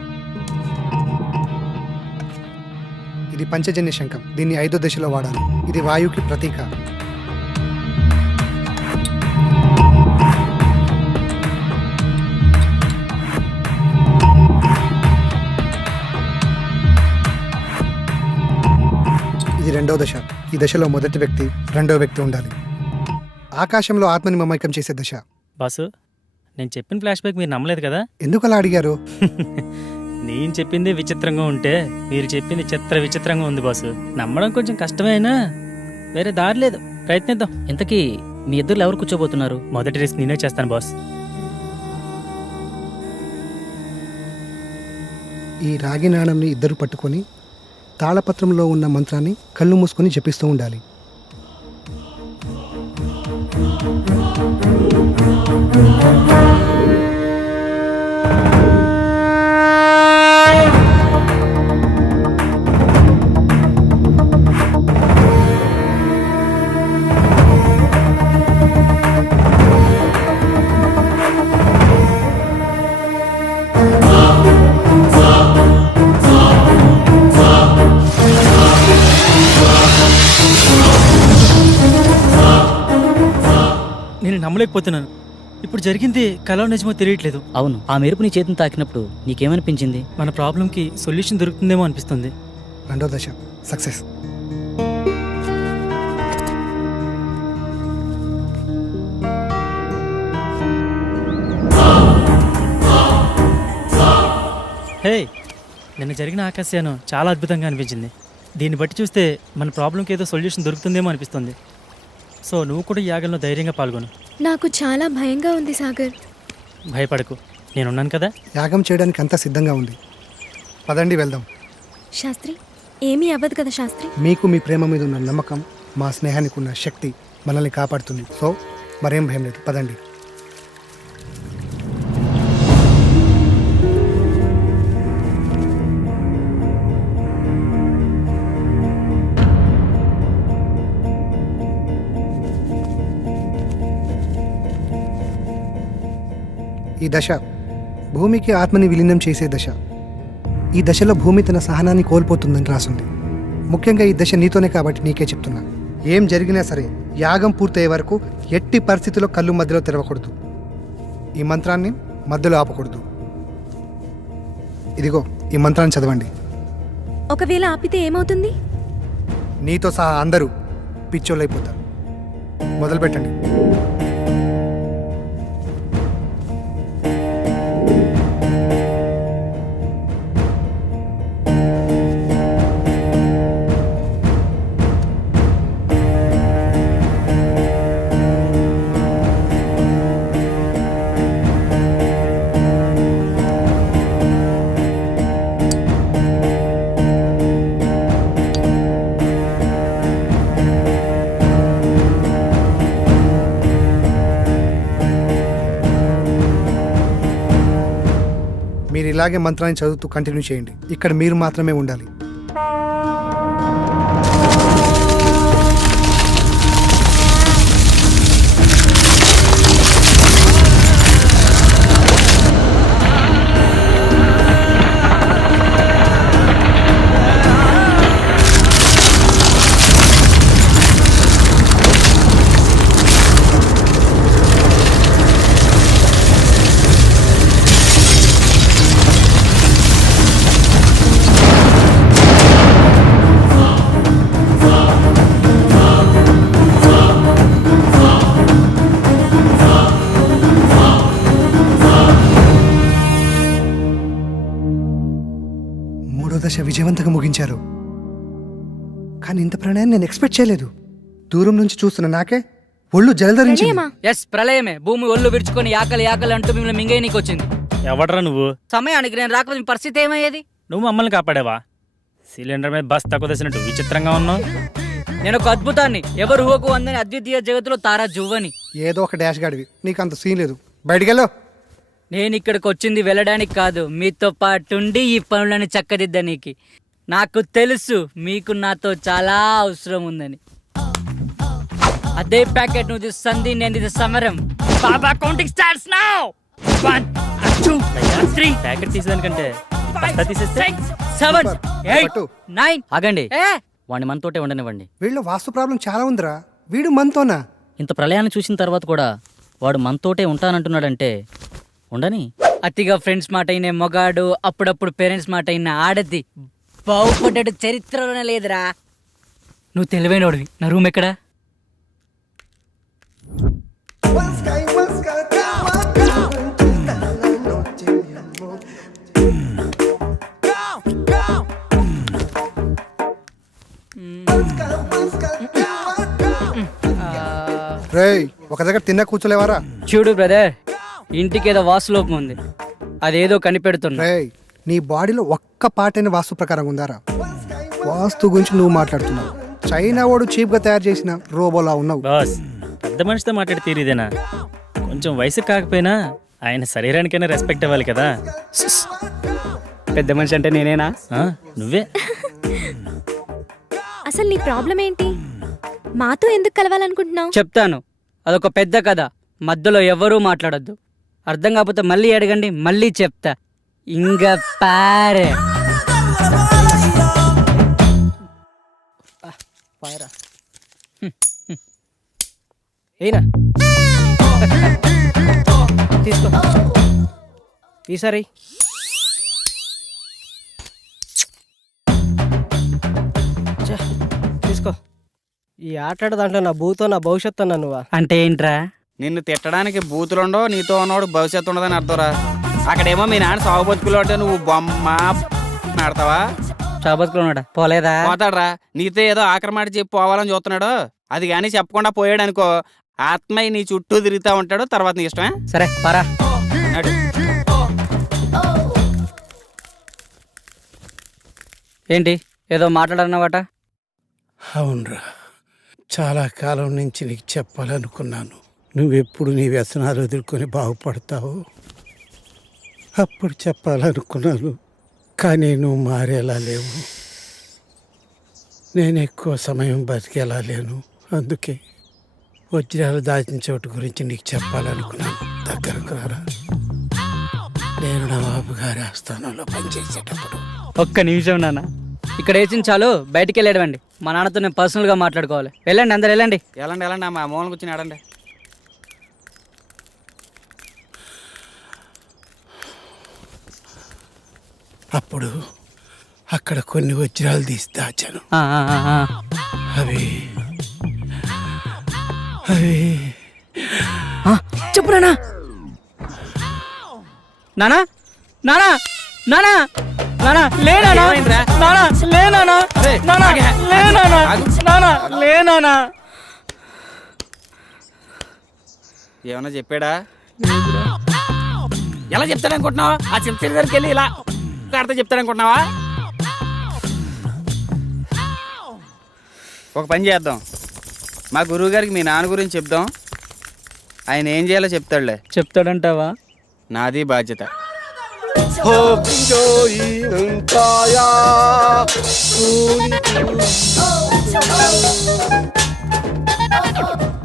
ఇది పంచజన్య శంఖం. దీన్ని 5వ దశలో వాడాలి. ఇది వాయువుకి ప్రతీక. ఇది 2వ దశ. ఈ దశలో మొదటి వ్యక్తి, 2వ వ్యక్తి ఉండాలి. ఆకాశంలో ఆత్మని మమైకం చేసే దశ. బాసు, నేను చెప్పిన ఫ్లాష్ బ్యాక్ మీరు నమ్మలేదు కదా? ఎందుకు అలా అడిగారు? నేను చెప్పింది విచిత్రంగా ఉంటే మీరు చెప్పింది చిత్ర విచిత్రంగా ఉంది బాసు. నమ్మడం కొంచెం కష్టమైనా వేరే దారి లేదు, ప్రయత్నిద్దాం. ఇంతకీ మీ ఇద్దరు ఎవరు కూర్చోబోతున్నారు? మొదటి రిస్క్ నేనే చేస్తాను బాస్. ఈ రాగి నాణంని ఇద్దరు పట్టుకొని తాళపత్రంలో ఉన్న మంత్రాన్ని కళ్ళు మూసుకొని జపిస్తూ ఉండాలి. నేను నమ్మలేకపోతున్నాను. ఇప్పుడు జరిగింది కలో నిజమో తెలియట్లేదు. అవును, ఆ మెరుపు నీ చేతిని తాకినప్పుడు నీకేమనిపించింది? మన ప్రాబ్లంకి సొల్యూషన్ దొరుకుతుందేమో అనిపిస్తుంది. 2వ దశ సక్సెస్. హే, నిన్న జరిగిన ఆకాశయానం చాలా అద్భుతంగా అనిపించింది. దీన్ని బట్టి చూస్తే మన ప్రాబ్లంకి ఏదో సొల్యూషన్ దొరుకుతుందేమో అనిపిస్తుంది. సో నువ్వు కూడా ఈ యాగంలో ధైర్యంగా పాల్గొను. నాకు చాలా భయంగా ఉంది సాగర్. భయపడకు, నేనున్నాను కదా. యాగం చేయడానికి అంతా సిద్ధంగా ఉంది. పదండి వెళ్దాం. శాస్త్రి, ఏమీ అవ్వదు కదా శాస్త్రి? మీకు మీ ప్రేమ మీద ఉన్న నమ్మకం, మా స్నేహానికి ఉన్న శక్తి మనల్ని కాపాడుతుంది. సో మరేం భయం లేదు, పదండి. ఈ దశ భూమికి ఆత్మని విలీనం చేసే దశ. ఈ దశలో భూమి తన సహనాన్ని కోల్పోతుందని రాసుంది. ముఖ్యంగా ఈ దశ నీతోనే కాబట్టి నీకే చెప్తున్నా. ఏం జరిగినా సరే యాగం పూర్తయ్యే వరకు ఎట్టి పరిస్థితుల్లో కళ్ళు మధ్యలో తెరవకూడదు. ఈ మంత్రాన్ని మధ్యలో ఆపకూడదు. ఇదిగో ఈ మంత్రాన్ని చదవండి. ఒకవేళ ఆపితే ఏమవుతుంది? నీతో సహా అందరూ పిచ్చోళ్ళైపోతారు. మొదలు పెట్టండి. మీరు ఇలాగే మంత్రాన్ని చదువుతూ కంటిన్యూ చేయండి. ఇక్కడ మీరు మాత్రమే ఉండాలి. దశ విజయవంతంగా ముగించారు. కానీ ఇంత ప్రణయాన్ని నేను ఎక్స్పెక్ట్ చేయలేదు. దూరం నుంచి చూస్తున్న నాకే ఒళ్ళు జలధరించి. ఎస్, ప్రళయమే. భూమి ఒళ్ళు విడుచుకొని ఆకలి ఆకలి అంటూ మిమ్మల్ని మింగేయనీకి వచ్చింది. ఎవడరా నువ్వు? సమయానికి నేను రాకపోతే మీ పరిస్థితి ఏమయ్యేది? నువ్వు మమ్మల్ని కాపాడావా? సిలిండర్ మీద బస్ తక్కువ తెసినట్టు విచిత్రంగా ఉన్నావు. నేను ఒక అద్భుతాన్ని, ఎవరు ఊహకు అందని అద్వితీయ జగత్తులో తారా జువ్వని. ఏదో ఒక డాష్ గాడివి, నీకు అంత సీన్ లేదు. బయటికెళ్ళు. నేను ఇక్కడికి వచ్చింది వెళ్ళడానికి కాదు, మీతో పాటుండి ఈ పనులను చక్కదిద్దనీకి. నాకు తెలుసు మీకు నాతో చాలా అవసరం ఉందని. అదే ప్యాకెట్ నువ్వు సంధి, నేను ఇది సమరం. బాబా కౌంటింగ్ స్టార్ట్స్ నౌ. 1 2 3 ప్యాకెట్ తీసేదానికంటే తీసేస్తే 7 8 పట్టు. 9. ఆగండి, వాడిని మనతోటే ఉండనివ్వండి. వీళ్ళు వాస్తు ప్రాబ్లం చాలా ఉందిరా. వీడు మనతోనా? ఇంత ప్రళయాన్ని చూసిన తర్వాత కూడా వాడు మనతోటే ఉంటానంటున్నాడంటే ఉండని. అతిగా ఫ్రెండ్స్ మాట అయిన మొగాడు, అప్పుడప్పుడు పేరెంట్స్ మాట అయిన ఆడది బాగుపడ్డాడు చరిత్రలోనే లేదురా. నువ్వు తెలివైనోడివి. నా రూమ్ ఎక్కడా? రేయ్, ఒక దగ్గర తిన్నా కూర్చోలేవారా? చూడు బ్రదర్, ఇంటికి ఏదో వాస్తులోపం ఉంది, అదేదో కనిపెడుతున్నా. రేయ్, నీ బాడీలో ఒక్క పాటైన వాస్తు ప్రకారం ఉందారా? వాస్తు గురించి నువ్వు మాట్లాడుతున్నావు. చైనా వాడు చీప్ గా తయారు చేసిన రోబోలా ఉన్నావు. బాస్, పెద్ద మనిషితో మాట్లాడి తీరిదేనా? కొంచెం వయసు కాకపోయినా ఆయన శరీరానికైనా రెస్పెక్ట్ ఇవ్వాలి కదా. పెద్ద మనిషి అంటే నేనేనా? నువ్వే. అసలు నీ ప్రాబ్లం ఏంటి? మాతో ఎందుకు కలవాలనుకుంటున్నావు? చెప్తాను, అదొక పెద్ద కథ. మధ్యలో ఎవరూ మాట్లాడొద్దు. అర్థం కాకపోతే మళ్ళీ అడగండి, మళ్ళీ చెప్తా. ఇంగ పారే ఏనా తీసుకో. ఈసారి తీసుకో. ఈ ఆట దాంట్లో నా భూతో నా భవిష్యత్తు అన్నా నువ్వా? అంటే ఏంట్రా? నిన్ను తిట్టడానికి బూతులుండో, నీతో ఉన్నవాడు భవిష్యత్తు ఉండదని అర్థంరా. అక్కడేమో మీ నాన్న సాగు బతుకులు అంటే నువ్వు బొమ్మ ఆడతావా? చాబతుకున్నాడా? పోలేదా? పోతాడరా. నీతో ఏదో ఆక్రమాట చెప్పి పోవాలని చూస్తున్నాడు. అది కానీ చెప్పకుండా పోయాడు అనుకో, ఆత్మయ్య నీ చుట్టూ తిరుగుతా ఉంటాడు. తర్వాత నీ ఇష్టమే. సరే పరా. ఏంటి ఏదో మాట్లాడన్నావట? అవునరా, చాలా కాలం నుంచి నీకు చెప్పాలనుకున్నాను. నువ్వెప్పుడు నీ వ్యసనాలు ఎదుర్కొని బాగుపడతావు అప్పుడు చెప్పాలనుకున్నాను. కానీ నువ్వు మారేలా లేవు. నేను ఎక్కువ సమయం బతికేలా లేను. అందుకే వజ్రాలు దాచిన చోటు గురించి నీకు చెప్పాలనుకున్నాను. దగ్గరకు రారా. నేను నవాబు గారి ఆస్థానంలో పనిచేసేటప్పుడు. ఒక్క నిమిషం నాన్న. ఇక్కడ వేసింది చాలు, బయటికి వెళ్ళేడండి. మా నాన్నతో నేను పర్సనల్గా మాట్లాడుకోవాలి. వెళ్ళండి, అందరు వెళ్ళండి. వెళ్ళండి మా మూలన కూర్చుని ఆడండి. అప్పుడు అక్కడ కొన్ని వజ్రాలు తీసి దాచాను. అవి అవి చెప్పు నానా. నానా నానా నానా నానా లే నానా. నానా లే నానా. నానా లే నానా. నానా లే నానా. ఏమన్నా చెప్పాడా? ఎలా చెప్తాడనుకుంటున్నావా? ఆ చెప్తే దగ్గరికి వెళ్ళి ఇలా ఆడితే చెప్తాడనుకుంటున్నావా? ఒక పని చేద్దాం, మా గురువు గారికి మీ నాన్న గురించి చెప్దాం. ఆయన ఏం చేయాలో చెప్తాడులే. చెప్తాడంటావా? నాది బాధ్యత.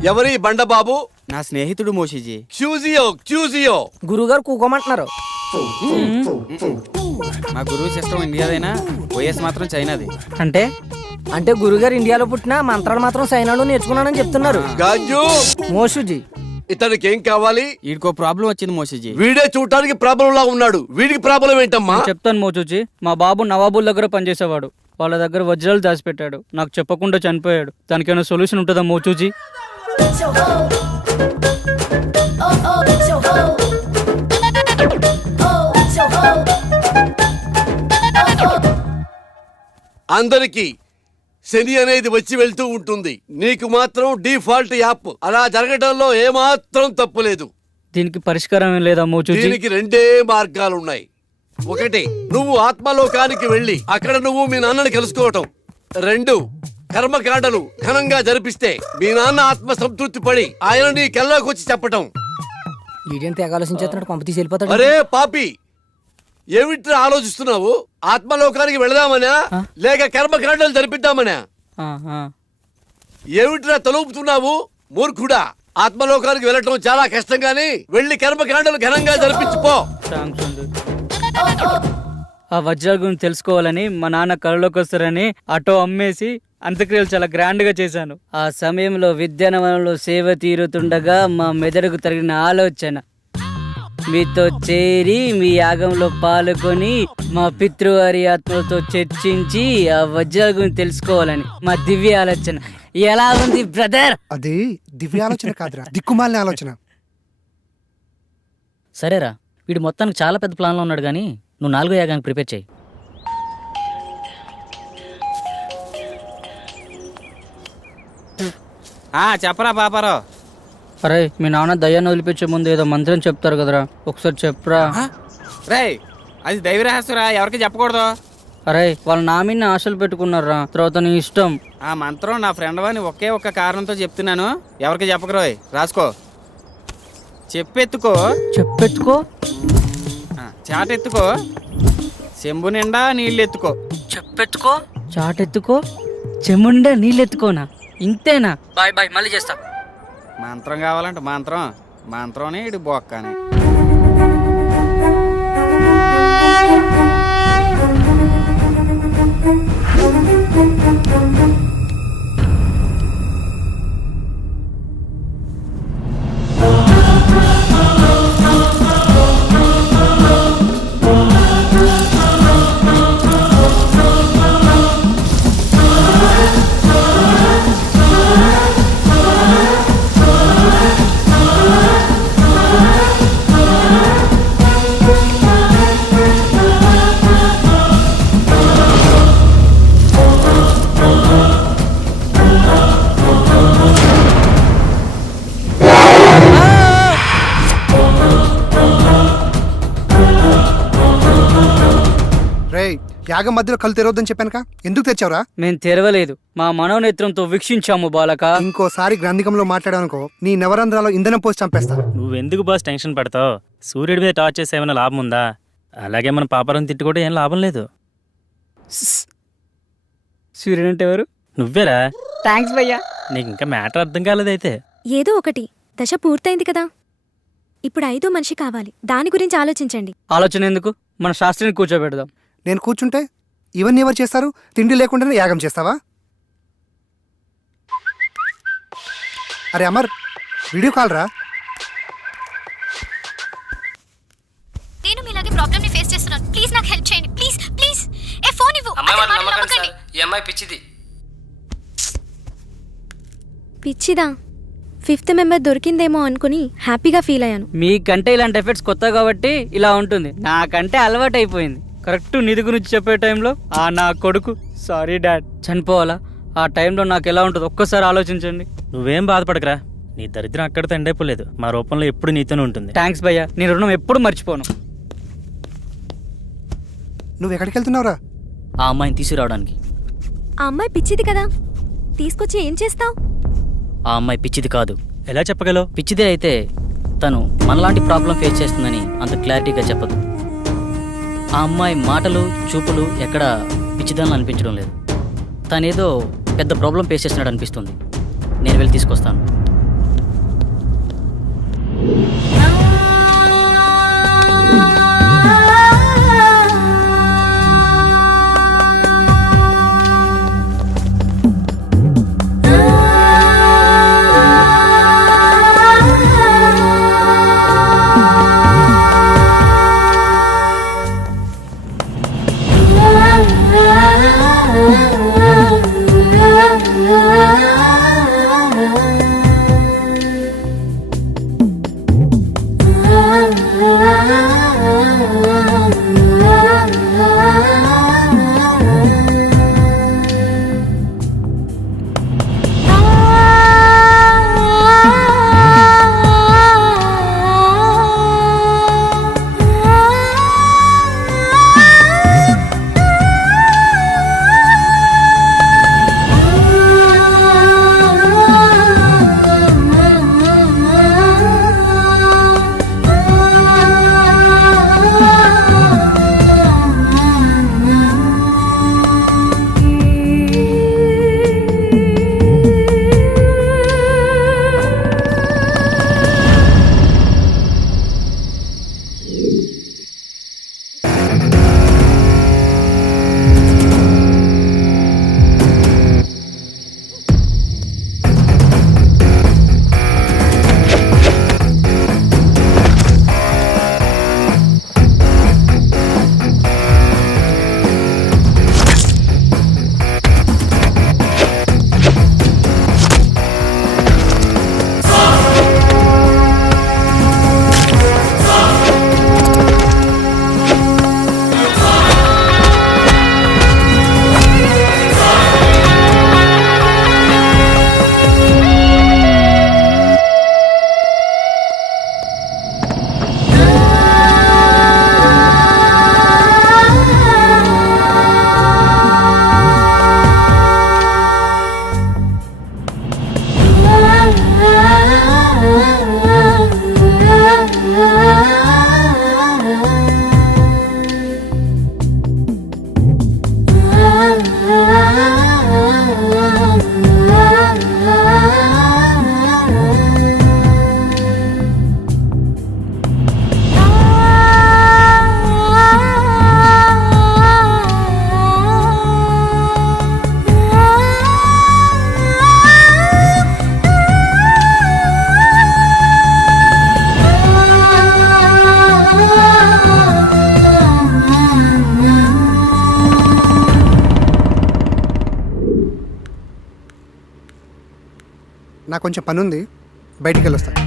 ఎవరి బండబాబు? నా స్నేహితుడు మోషిజీ. క్యూజియో గురుగారు కూకోమంటున్నారు. మా గురువు సిస్టమ్ ఇండియాదైనా వైఎస్ మాత్రం చైనాది. అంటే అంటే గురుగారు ఇండియాలో పుట్టిన మంత్రాలు మాత్రం సైనాలో నేర్చుకున్నానని చెప్తున్నారు. గాంజు మోషుజీ, ఇతనికి ఏం కావాలి? వీడికో ప్రాబ్లం వచ్చింది మోషిజీ. వీడే చూడటానికి ప్రాబ్లం లా ఉన్నాడు. వీడికి ప్రాబ్లం ఏంటమ్మా? చెప్తాను మోచూచి. మా బాబు నవాబుల్ దగ్గర పనిచేసేవాడు. వాళ్ళ దగ్గర వజ్రాలు దాచిపెట్టాడు. నాకు చెప్పకుండా చనిపోయాడు. దానికి ఏమైనా సొల్యూషన్ ఉంటుందా మోచూచి? అందరికి శని అనేది వచ్చి వెళ్తూ ఉంటుంది. నీకు మాత్రం డిఫాల్ట్ యాప్. అలా జరగడంలో ఏమాత్రం తప్పు లేదు. దీనికి పరిష్కారం ఏం లేదా మోచూచి? దీనికి రెండే మార్గాలున్నాయి. ఒకటి, నువ్వు ఆత్మలోకానికి వెళ్ళి అక్కడ నువ్వు మీ నాన్నని కలుసుకోవటం. రెండు, కర్మకాండలు ఘనంగా జరిపిస్తే మీ నాన్న ఆత్మ సంతృప్తి పడి ఆయన నీ కల్లోకి వచ్చి చెప్పటం. ఈడేంటి ఆలోచించేస్తున్నాడు, పంప తీసి వెళ్ళిపోతాడు. అరే పాపి, ఏమిట్రా ఆలోచిస్తున్నావు? ఆత్మలోకానికి వెళదామనా లేక కర్మకాండలు జరిపిద్దామనా? ఏమిట్రా తలుపుతున్నావు మూర్ఖుడా? ఆత్మలోకానికి వెళ్ళటం చాలా కష్టం గాని వెళ్ళి కర్మకాండలు ఘనంగా జరిపించుకో. ఆ వజ్రాల గురించి తెలుసుకోవాలని మా నాన్న కళ్ళలోకి వస్తారని ఆటో అమ్మేసి అంత్యక్రియలు చాలా గ్రాండ్ గా చేశాను. ఆ సమయంలో విద్యానవనంలో సేవ తీరుతుండగా మా మెదడుకు తగిన ఆలోచన మీతో చేరి మీ యాగంలో పాల్గొని మా పితృవారి ఆత్మలతో చర్చించి ఆ వజ్రాల గురించి తెలుసుకోవాలని మా దివ్య ఆలోచన. ఎలా ఉంది బ్రదర్? అది దివ్య ఆలోచన కాదురా, దిక్కుమాలిన ఆలోచన. సరేరా, వీడు మొత్తానికి చాలా పెద్ద ప్లాన్లో ఉన్నాడు కానీ నువ్వు 4వ యాగానికి ప్రిపేర్ చేయి. చెప్పరా పాపారావు. అరే, మీ నాన్న దయ్యాన్ని వదిలిపించే ముందు ఏదో మంత్రం చెప్తారు కదరా, ఒకసారి చెప్పరా. రే, అది దైవ రహస్యరా, ఎవరికి చెప్పకూడదు. అరే, వాళ్ళు నా మీద ఆశలు పెట్టుకున్నారా, తర్వాత నీ ఇష్టం. ఆ మంత్రం నా ఫ్రెండ్ అని ఒకే ఒక్క కారణంతో చెప్తున్నాను, ఎవరికి చెప్పకరోయ్. రాసుకో. చెప్పెత్తుకో. చెప్పెత్తుకో. చాటెత్తుకో. చెంబు నిండా నీళ్ళెత్తుకో. చెప్పెత్తుకో. చాటెత్తుకో. చెముండా నీళ్ళెత్తుకోనా? ఇంతేనా? బాయ్ బాయ్, మళ్ళీ చేస్తా. మంత్రం కావాలంటే మంత్రం. మంత్రం ఇటు బొక్కని. యాగం మధ్యలో కళ్ళు తెరవద్దని చెప్పానుక, ఎందుకు తెచ్చావురా? మేము తెరవలేదు, మా మనోనేత్రంతో వీక్షించాము బాలక. ఇంకోసారి గ్రంథికంలో మాట్లాడానుకో నీ నవరంధ్రాలో ఇంధనం పోసి చంపేస్తా. నువ్వెందుకు బాస్ టెన్షన్ పడతావు? సూర్యుడి మీద టార్చ్ చేస్తే ఏమైనా లాభం ఉందా? అలాగే మన పాపరం తిట్టుకుంటే ఏం లాభం లేదు. సూర్యుడు అంటే ఎవరు? నువ్వేరా. థ్యాంక్స్ భయ్యా. నీకు ఇంకా మ్యాటర్ అర్థం కాలేదైతే. ఏదో ఒకటి, దశ పూర్తయింది కదా, ఇప్పుడు 5వ మనిషి కావాలి. దాని గురించి ఆలోచించండి. ఆలోచన ఎందుకు, మన శాస్త్రిని కూర్చోబెడదాం. నేను కూర్చుంటే ఇవన్నీ ఎవరు చేస్తారు? తిండి లేకుండానే యాగం చేస్తావా? అరే అమర్, వీడియో కాల్ రా. నేను మీలాగే ప్రాబ్లమ్ ని ఫేస్ చేస్తున్నాను. ప్లీజ్ నాకు హెల్ప్ చేయండి. Please please. ఏ ఫోన్ ఇవ్వు. ఈ అమ్మాయి పిచ్చిది. పిచ్చిదా? 5th మెంబర్ దొరికిందేమో అనుకుని హ్యాపీగా ఫీల్ అయ్యాను. మీకంటే ఇలాంటి ఎఫెక్ట్స్ కొత్త కాబట్టి ఇలా ఉంటుంది. నాకంటే అలవాటు అయిపోయింది. కరెక్ట్ నిధి గురించి చెప్పే టైంలో నా కొడుకు సారీ డాడ్ చనిపోవాలా? ఆ టైంలో నాకు ఎలా ఉంటుంది ఒక్కసారి ఆలోచించండి. నువ్వేం బాధపడకరా, నీ దరిద్రం అక్కడితో ఎండైపోలేదు. మా రూపంలో ఎప్పుడు నీతోనే ఉంటుంది. థ్యాంక్స్ భయ్యా, నీ రుణం ఎప్పుడు మర్చిపోను. నువ్వు ఎక్కడికి వెళ్తున్నావురా? ఆ అమ్మాయిని తీసుకురావడానికి. ఆ అమ్మాయి పిచ్చిది కదా, తీసుకొచ్చి ఏం చేస్తావు? ఆ అమ్మాయి పిచ్చిది కాదు. ఎలా చెప్పగలవు? పిచ్చిదే అయితే తను మనలాంటి ప్రాబ్లం ఫేస్ చేస్తుందని అంత క్లారిటీగా చెప్పదు. ఆ అమ్మాయి మాటలు చూపులు ఎక్కడ పిచ్చిదాన్ని అనిపించడం లేదు. తనేదో పెద్ద ప్రాబ్లం ఫేస్ చేస్తున్నాడు అనిపిస్తుంది. నేను వెళ్ళి తీసుకొస్తాను. నాకు కొంచెం పని ఉంది, బయటికి వెళ్ళొస్తాను.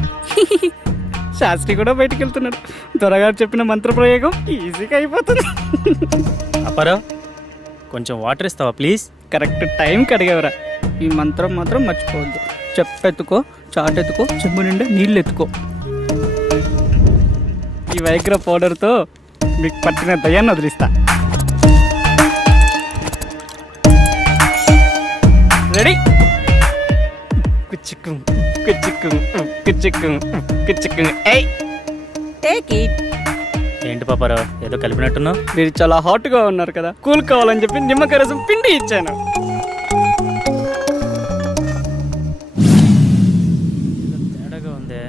శాస్త్రి కూడా బయటికి వెళ్తున్నాడు. త్వరగా చెప్పిన మంత్రప్రయోగం ఈజీగా అయిపోతుంది. అప్పారావు, కొంచెం వాటర్ ఇస్తావా ప్లీజ్? కరెక్ట్ టైంకి అడిగేవరా. ఈ మంత్రం మాత్రం మర్చిపోవద్దు. చెప్పెత్తుకో, చాటెత్తుకో, చెంబు నిండా నీళ్ళు ఎత్తుకో. ఈ వైగ్ర పౌడర్తో మీకు పట్టిన దయాన్ని వదిలిస్తా. రెడీ? కుచ్చిక్కు కుచ్చిక్కు కుచ్చిక్కు కుచ్చిక్కు. ఏయ్ టేక్ ఇట్. ఏంటి పాపారావు, ఏదో కలిపినట్టున్నావు? మీరు చాలా హాట్గా ఉన్నారు కదా, కూల్ కావాలని చెప్పి నిమ్మకాయ రసం పిండి ఇచ్చాను. తేడాగా ఉందే.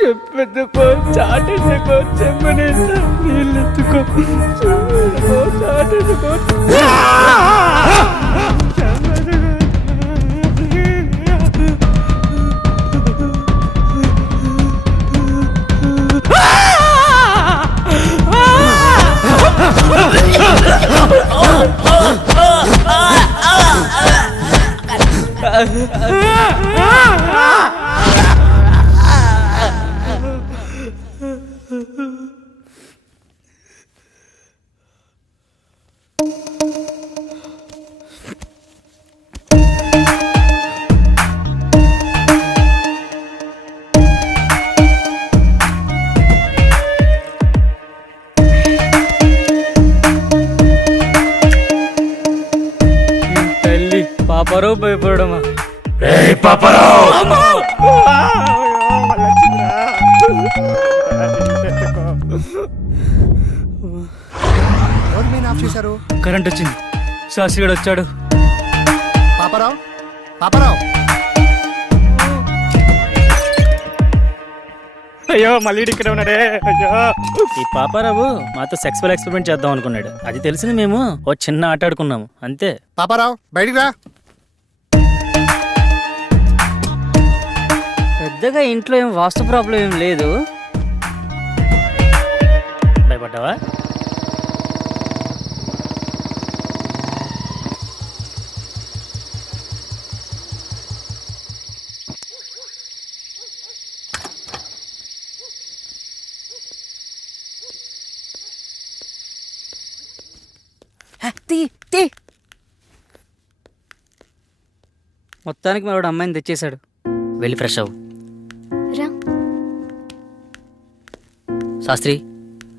చెప్పెత్తుకో చాటెత్తుకో చెమ్మనేస్తా నీళ్ళెత్తుకో చాటెత్తుకో తల్లి పాపరో భయపడమా ఎవరు మెయిన్ ఆఫ్ చేశారు? కరెంట్ వచ్చింది. శాస్త్రిగాడు వచ్చాడు. పాపారావు, పాపారావు, అయ్యో మళ్ళీ ఇక్కడ ఉన్నాడే. అయ్యో ఈ పాపారావు మాతో సెక్సువల్ ఎక్స్పెరిమెంట్ చేద్దాం అనుకున్నాడు. అది తెలిసింది మేము ఓ చిన్న ఆట ఆడుకున్నాము అంతే. పాపారావు బయటికి రా. పెద్దగా ఇంట్లో ఏం వాస్తు ప్రాబ్లం ఏం లేదు. భయపడ్డావా? మొత్తానికి మరొకడు అమ్మాయిని తెచ్చేశాడు. వెళ్ళి ఫ్రెష్ అవ్వు. రా. శాస్త్రి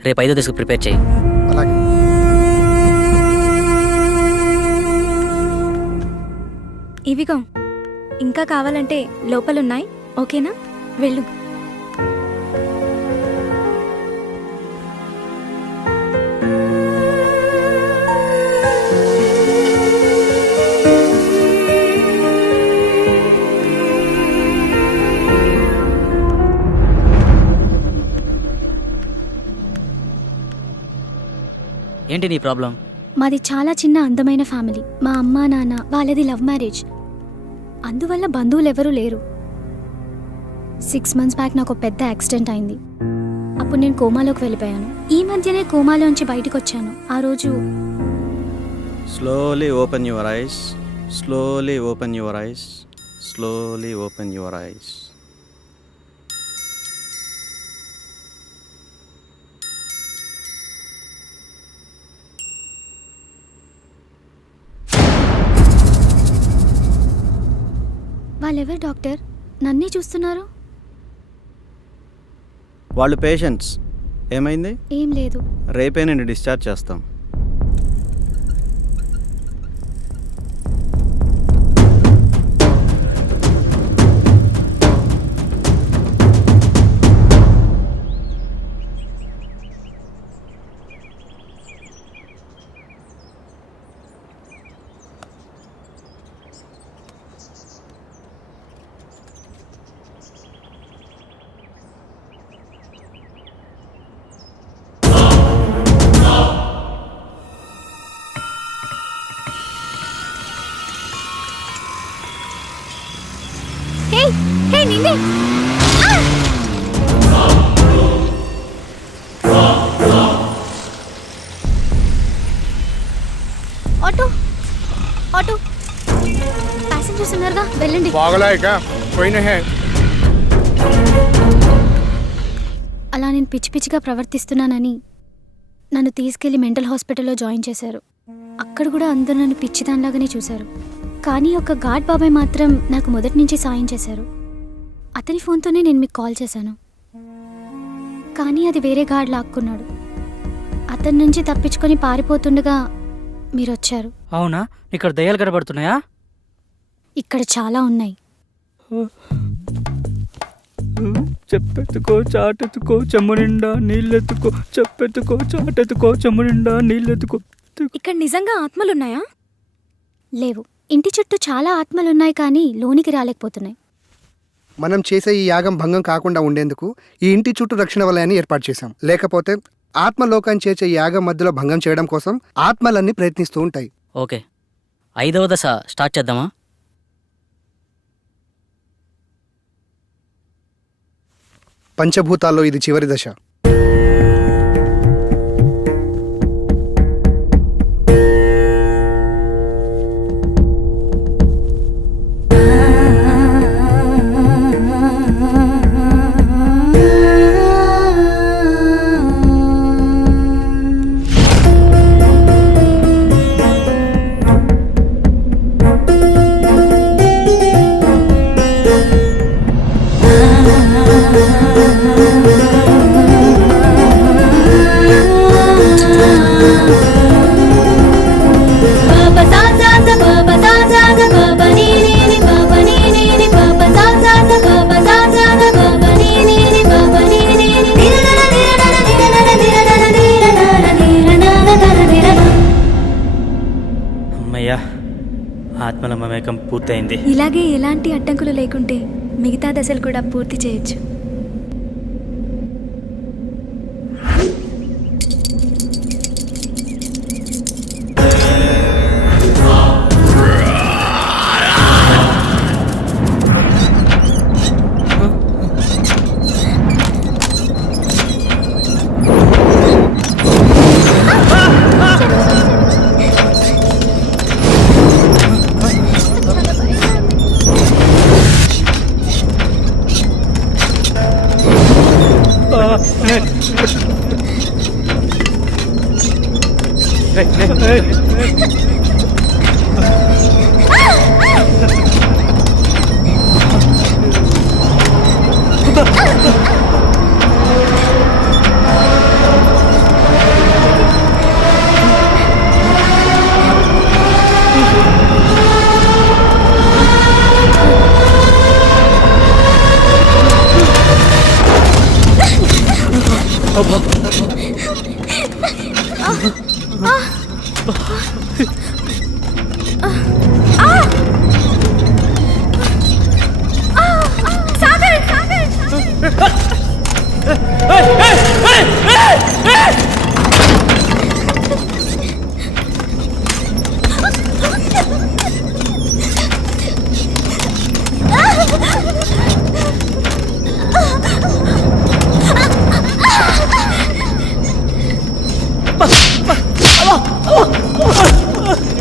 రేపు 5వ దశకు ప్రిపేర్ చేయి. అలాగే. ఇవిగో ఇంకా కావాలంటే లోపలున్నాయి. ఓకేనా? వెళ్ళు. ఏంటి నీ ప్రాబ్లం? మాది చాలా చిన్న అందమైన ఫ్యామిలీ. మా అమ్మ నాన్న వాళ్ళది లవ్ మ్యారేజ్. అందువల్ల బంధువులు ఎవరూ లేరు. 6 months బ్యాక్ నాకు పెద్ద యాక్సిడెంట్ అయింది. అప్పుడు నేను కోమాలోకి వెళ్ళిపోయాను. ఈ మధ్యనే కోమాలోంచి బయటకు వచ్చాను. ఆ రోజు slowly open your eyes, slowly open your eyes, slowly open your eyes. వాళ్ళెవరు డాక్టర్? నన్నే చూస్తున్నారు. వాళ్ళు పేషెంట్స్. ఏమైంది? ఏం లేదు. రేపే నేను డిశ్చార్జ్ చేస్తాం. నిన్నే. ఆటో ఆటో ప్యాసింజర్స్ ఉన్నారుగా, వెళ్ళండి. అలా నేను పిచ్చి పిచ్చిగా ప్రవర్తిస్తున్నానని నన్ను తీసుకెళ్లి మెంటల్ హాస్పిటల్లో జాయిన్ చేశారు. అక్కడ కూడా అందరూ నన్ను పిచ్చిదానిలాగానే చూశారు. కానీ ఒక గాడ్ బాబాయ్ మాత్రం నాకు మొదటి నుంచి సాయం చేశారు. అతని ఫోన్తోనే నేను మీకు కాల్ చేశాను. కానీ అది వేరే గాడ్ లాక్కున్నాడు. అతని నుంచి తప్పించుకొని పారిపోతుండగా మీరు వచ్చారు. అవునా? ఇక్కడ దయ్యాలు కనబడుతున్నాయా? ఇక్కడ చాలా ఉన్నాయి. చెప్పెత్తుకో చాటెత్తుకో చెమ్ము నిండా నీళ్ళెత్తుకో చెప్పెత్తుకో చాటెత్తుకో చెమ్ము నిండా నీళ్ళెత్తుకో. ఇక్కడ నిజంగా ఆత్మలున్నాయా? లేవు. ఇంటి చుట్టూ చాలా ఆత్మలున్నాయి కానీ లోనికి రాలేకపోతున్నాయి. మనం చేసే ఈ యాగం భంగం కాకుండా ఉండేందుకు ఈ ఇంటి చుట్టూ రక్షణ వలయాన్ని ఏర్పాటు చేశాం. లేకపోతే ఆత్మలోకాన్ని చేర్చే ఈ యాగం మధ్యలో భంగం చేయడం కోసం ఆత్మలన్నీ ప్రయత్నిస్తూ ఉంటాయి. ఓకే, 5వ దశ స్టార్ట్ చేద్దామా? పంచభూతాల్లో ఇది చివరి దశ. అమ్మయ్యా, ఆత్మల మమేకం పూర్తయింది. ఇలాగే ఎలాంటి అడ్డంకులు లేకుంటే మిగతా దశలు కూడా పూర్తి చేయొచ్చు.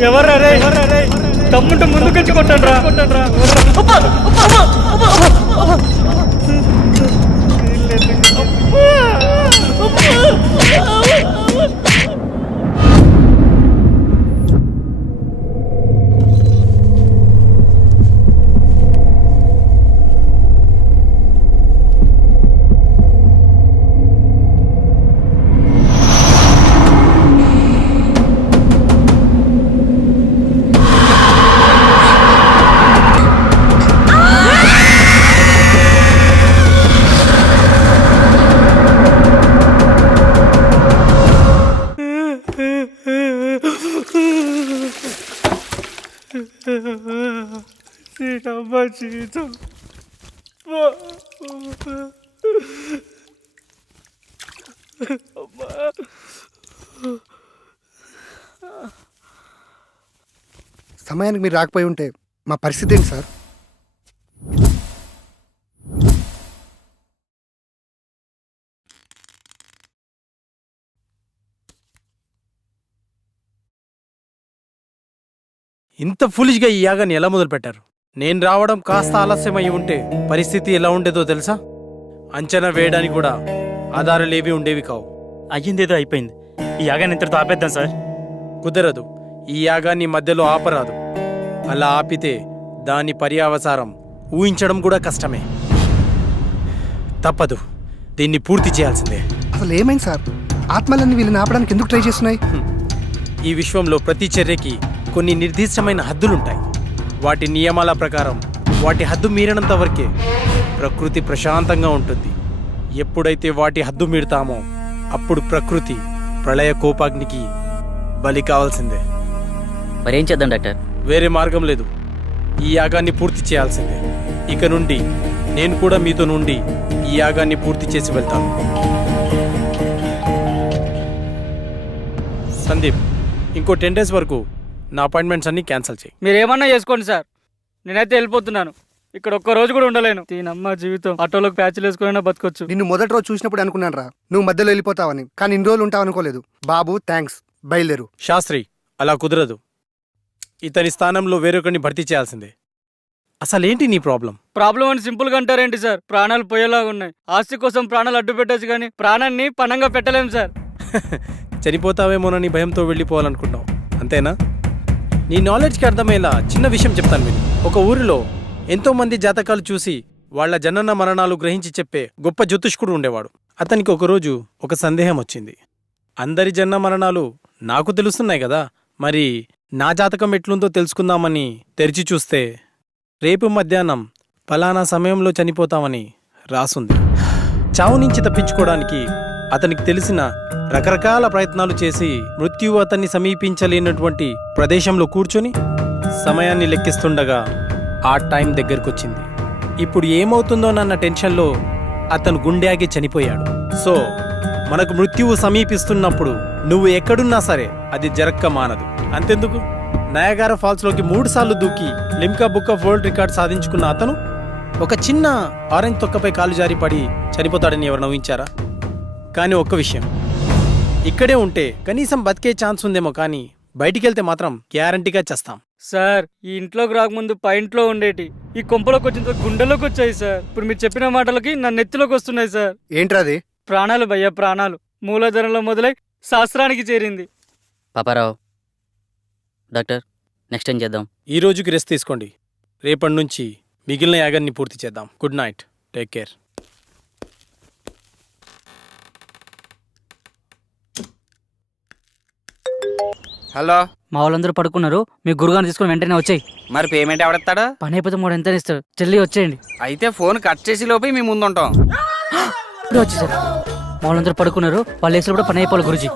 ఎవర్రా రే? తమ్ముంటే ముందుకొచ్చి కొట్టండ్రా. జీవితం సమయానికి మీరు రాకపోయి ఉంటే మా పరిస్థితి ఏంటి సార్? ఇంత ఫులిష్గా ఈ యాగాన్ని ఎలా మొదలుపెట్టారు? నేను రావడం కాస్త ఆలస్యమై ఉంటే పరిస్థితి ఎలా ఉండేదో తెలుసా? అంచనా వేయడానికి కూడా ఆధారాలేవి ఉండేవి కావు. అయ్యిందేదో అయిపోయింది. ఈ యాగాన్ని ఇంతటితో ఆపేద్దాం సార్. కుదరదు. ఈ యాగాన్ని మధ్యలో ఆపరాదు. అలా ఆపితే దాని పర్యావసారం ఊహించడం కూడా కష్టమే. తప్పదు, దీన్ని పూర్తి చేయాల్సిందే. అసలు ఏమైంది సార్? ఆత్మలన్నీ వీళ్ళని ఆపడానికి ఎందుకు ట్రై చేస్తున్నాయి? ఈ విశ్వంలో ప్రతి చర్యకి కొన్ని నిర్దిష్టమైన హద్దులుంటాయి. వాటి నియమాల ప్రకారం వాటి హద్దు మీరినంత వరకే ప్రకృతి ప్రశాంతంగా ఉంటుంది. ఎప్పుడైతే వాటి హద్దు మీరుతామో అప్పుడు ప్రకృతి ప్రళయ కోపాగ్నికి బలి కావాల్సిందే. మరేం చేద్దాం డాక్టర్? వేరే మార్గం లేదు. ఈ యాగాన్ని పూర్తి చేయాల్సిందే. ఇక నుండి నేను కూడా మీతో నుండి ఈ యాగాన్ని పూర్తి చేసి వెళ్తాను. సందీప్, ఇంకో 10 days వరకు నా అపాయింట్మెంట్స్ అన్ని క్యాన్సిల్ చేయి. మీరేమన్నా చేసుకోండి సార్, నేనైతే వెళ్ళిపోతున్నాను. ఇక్కడ ఒక్క రోజు కూడా ఉండలేను. దీనమ్మ జీవితం, ఆటోలోకి ప్యాచ్లు వేసుకున్నా బతకొచ్చు. నిన్ను మొదటి రోజు చూసినప్పుడు అనుకున్నాను రా నువ్వు మధ్యలో వెళ్ళిపోతావని, కానీ ఇన్ని రోజులు ఉంటావు అనుకోలేదు. బాబు థ్యాంక్స్, బయలుదేరు. శాస్త్రి, అలా కుదరదు. ఇతని స్థానంలో వేరొకరిని భర్తీ చేయాల్సిందే. అసలేంటి నీ ప్రాబ్లం? ప్రాబ్లం అని సింపుల్గా అంటారేంటి సార్? ప్రాణాలు పోయేలాగా ఉన్నాయి. ఆస్తి కోసం ప్రాణాలు అడ్డు పెట్టచ్చు, కానీ ప్రాణాన్ని పణంగా పెట్టలేము సార్. చనిపోతావేమోనని భయంతో వెళ్ళిపోవాలనుకుంటావు, అంతేనా? నీ నాలెడ్జ్కి అర్థమయ్యేలా చిన్న విషయం చెప్తాను విను. ఒక ఊరిలో ఎంతో మంది జాతకాలు చూసి వాళ్ల జనన మరణాలు గ్రహించి చెప్పే గొప్ప జ్యోతిష్కుడు ఉండేవాడు. అతనికి ఒకరోజు ఒక సందేహం వచ్చింది. అందరి జనన మరణాలు నాకు తెలుస్తున్నాయి కదా, మరి నా జాతకం ఎట్లుందో తెలుసుకుందామని తెరిచి చూస్తే రేపు మధ్యాహ్నం ఫలానా సమయంలో చనిపోతామని రాసుంది. చావు నుంచి తప్పించుకోవడానికి అతనికి తెలిసిన రకరకాల ప్రయత్నాలు చేసి మృత్యువు అతన్ని సమీపించలేనటువంటి ప్రదేశంలో కూర్చొని సమయాన్ని లెక్కిస్తుండగా ఆ టైం దగ్గరకొచ్చింది. ఇప్పుడు ఏమవుతుందోనన్న టెన్షన్లో అతను గుండె ఆగి చనిపోయాడు. సో మనకు మృత్యువు సమీపిస్తున్నప్పుడు నువ్వు ఎక్కడున్నా సరే అది జరక్క మానదు. అంతెందుకు, నయాగారా ఫాల్స్లోకి 3 సార్లు దూకి Limca book of world record సాధించుకున్న అతను ఒక చిన్న ఆరెంజ్ తొక్కపై కాలు జారి పడి చనిపోతాడని ఎవరు నవ్వించారా? కానీ ఒక్క విషయం, ఇక్కడే ఉంటే కనీసం బతికే ఛాన్స్ ఉందేమో, కానీ బయటికి వెళ్తే మాత్రం గ్యారంటీగా చేస్తాం. సార్, ఈ ఇంట్లోకి రాకముందు పై ఇంట్లో ఉండేటి ఈ కొంపలోకి వచ్చిన గుండెలోకి వచ్చాయి సార్. ఇప్పుడు మీరు చెప్పిన మాటలకి నా నెత్తిలోకి వస్తున్నాయి సార్. ఏంట్రాది? ప్రాణాలు భయ్యా, ప్రాణాలు. మూలధనంలో మొదలై శాస్త్రానికి చేరింది. పాపారావు డాక్టర్, నెక్స్ట్ ఏం చేద్దాం? ఈ రోజుకి రెస్ట్ తీసుకోండి. రేపటి నుంచి మిగిలిన యాగాన్ని పూర్తి చేద్దాం. Good night, take care. Hello, మా వాళ్ళందరూ పడుకున్నారు. మీ గురుగారిని తీసుకుని వెంటనే వచ్చాయి. మరి పేమెంట్ ఎవడెత్తాడు? పని అయిపోతే 3 ఎంత ఇస్తారు? చెల్లి వచ్చేయండి. అయితే ఫోన్ కట్ చేసి లోపే మీ ముందు ఉంటాం. ఇప్పుడు వచ్చేసారు. మా వాళ్ళందరూ పడుకున్నారు. వాళ్ళు వేసిన కూడా పని అయిపోవాలి గురుజీ.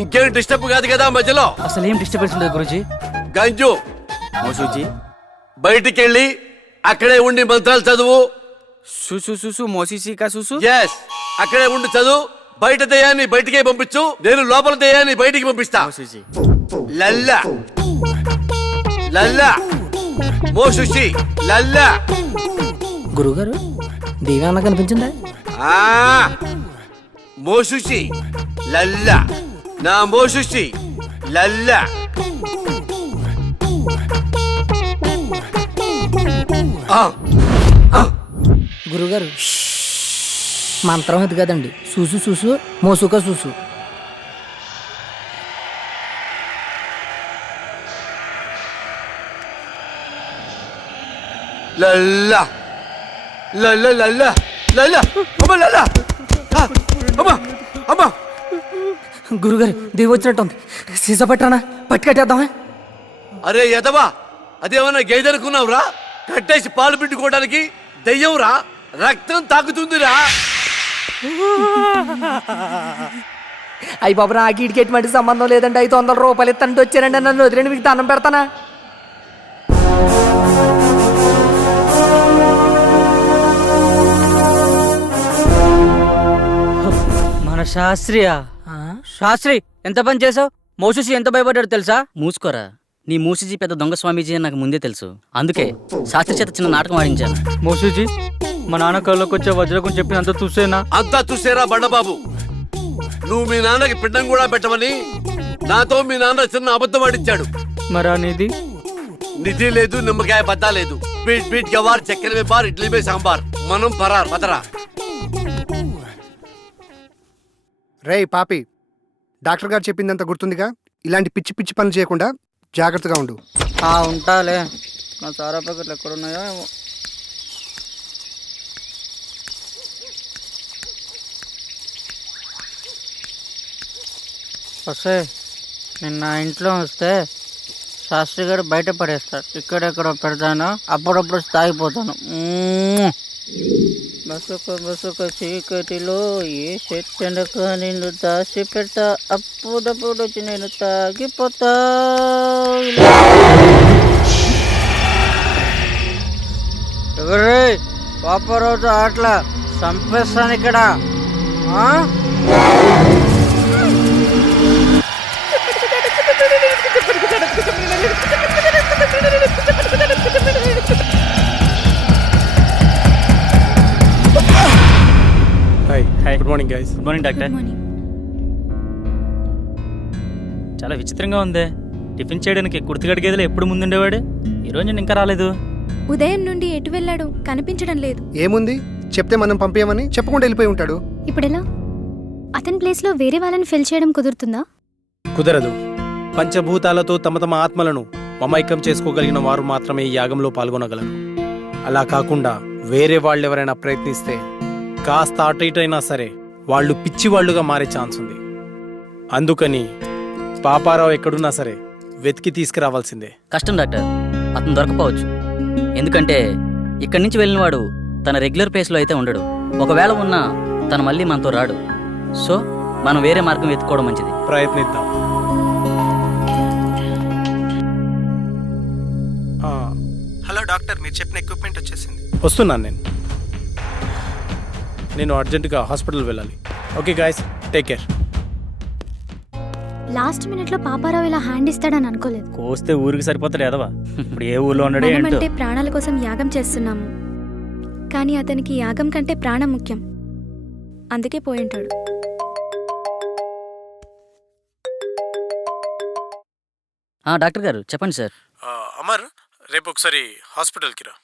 ఇంకేం డిస్టర్బ్ కాదు కదా మధ్యలో? అసలు ఏం డిస్టర్బెన్స్ ఉండదు గురుజీ. గంజు, మోసూజీ, బయటికి వెళ్ళి అక్కడే ఉండి మంత్రాలు చదువు. సుసు సుసు మోసీసీ కా సుసు. ఎస్, అక్కడే ఉండి చదువు. బయట దయ్యాన్ని బయటికే పంపించు, నేను లోపల దయ్యాన్ని బయటికి పంపిస్తా. లల్లా లల్లా మోసుషి లల్లా. గురుగారు, దివ్యాంగ కనిపించిందా? మోసుషి లల్లా, నా మోసుషి లల్లా. గురుగారు, మంత్రం అది కదండి. చూసు చూసు మోసుక చూసు. లల్లా లల్లా లల్లా లల్లా అమ్మ లల్లా అమ్మ అమ్మ. గురుగారు, దేవి వచ్చినట్టుంది. సీసా పట్టరానా? పట్టుకట్టేద్దామా? అరే ఎదవా, అదేమన్నా గేదెనుకున్నావురా? కట్టేసి పాలు పిండుకోవడానికి దెయ్యంరా, రక్తం తాకుతుందిరా. అయ్యి బాబు, నాకు ఇటుకెట్టి మట్టి సంబంధం లేదండి. 500 రూపాయలు ఇస్తానంటే వచ్చారండి. నన్ను వదిలేండి, మీకు దండం పెడతానా? మన శాస్త్రియా? శాస్త్రి, ఎంత పని చేసావు? మోసూసి ఎంత భయపడ్డాడు తెలుసా? మూసుకోరా, నీ మూసిజీ పెద్ద దొంగ స్వామీజీ అని నాకు ముందే తెలుసు. అందుకే శాస్త్రి చేత చిన్న నాటకం ఆడించాను. మోసూజీ, మా నాన్న కళ్ళకి వచ్చే వజ్రకం చెప్పినంత చూసేనా? అంతా చూసేరా బండబాబు. నువ్వు మీ నాన్నకి పిండం కూడా పెట్టమని నాతో మీ నాన్న చిన్న అబద్ధం ఆడించాడు. మరా నిధి? నిధి లేదు, నిమ్మకాయ బద్దా లేదు. పీట్ పీట్ గవార్, చక్కెర మే బార్, ఇడ్లీ మే సాంబార్. మనం పరార్ పదరా. రేయ్ పాపి, డాక్టర్ గారు చెప్పిందంత గుర్తుందిగా? ఇలాంటి పిచ్చి పిచ్చి పనులు చేయకుండా జాగ్రత్తగా ఉండు. ఉంటాలే. నా సారా ప్యాకెట్లు ఎక్కడున్నాయో ఏమో. వస్తే నిన్న ఇంట్లో వస్తే శాస్త్రి గారు బయట పడేస్తారు. ఇక్కడెక్కడ పెడతానో అప్పుడప్పుడు తాగిపోతాను. మసక మసక చీకటిలో ఏ చెట్టెనక నిన్ను దాచిపెట్ట అప్పుడప్పుడు వచ్చి నేను తాగిపోతా. ఎవరే పాపరోజు ఆటలా చంపేస్తాను ఇక్కడ. Hi, good morning guys. Good morning doctor. చాలా విచిత్రంగా ఉందే. టిఫిన్ చేయడానికి కుర్తిగడి గదిలో ఎప్పుడు ముందుండేవాడు, ఈరోజు నేను ఇంకా రాలేదు. ఉదయం నుండి ఎటు వెళ్ళాడు కనిపించడం లేదు. ఏముంది చెప్తే మనం పంపించమని చెప్పకుండా వెళ్ళిపోయి ఉంటాడు. ఇప్పుడెలా? అతని ప్లేస్లో వేరే వాళ్ళని ఫిల్ చేయడం కుదురుతుందా? కుదరదు. పంచభూతాలతో తమ తమ ఆత్మలను మమైకం చేసుకోగలిగిన వారు మాత్రమే ఈ యాగంలో పాల్గొనగలరు. అలా కాకుండా వేరే వాళ్ళెవరైనా ప్రయత్నిస్తే కాస్త అటు ఇటు అయినా సరే వాళ్ళు పిచ్చివాళ్లుగా మారే ఛాన్స్ ఉంది. అందుకని పాపారావు ఎక్కడున్నా సరే వెతికి తీసుకురావాల్సిందే. కష్టం డాక్టర్, అతను దొరకపోవచ్చు. ఎందుకంటే ఇక్కడి నుంచి వెళ్ళినవాడు తన రెగ్యులర్ ప్లేస్లో అయితే ఉండడు. ఒకవేళ ఉన్నా తను మళ్ళీ మనతో రాడు. సో మనం వేరే మార్గం వెతుక్కోవడం మంచిది. ప్రయత్నిద్దాం. హలో డాక్టర్, మీరు చెప్పిన ఎక్విప్మెంట్ వచ్చేసింది. వస్తున్నాను నేను అర్జెంటుగా హాస్పిటల్ వెళ్ళాలి. Okay guys, take care. Last మినిట్లో పాపారావు ఇలా హ్యాండ్ ఇస్తాడని అనుకోలేదు. కోస్తే ఊరికి సరిపోతాడు ఎదవా. ఇప్పుడు ఏ ఊళ్ళో ఉన్నాడు ఏంటో. మనమంటే ప్రాణాల కోసం యాగం చేస్తున్నాము, కానీ అతనికి యాగం కంటే ప్రాణం ముఖ్యం. అందుకే పోయింటాడు. డాక్టర్ గారు చెప్పండి సార్. అమర్, రేపు ఒకసారి హాస్పిటల్కి రా.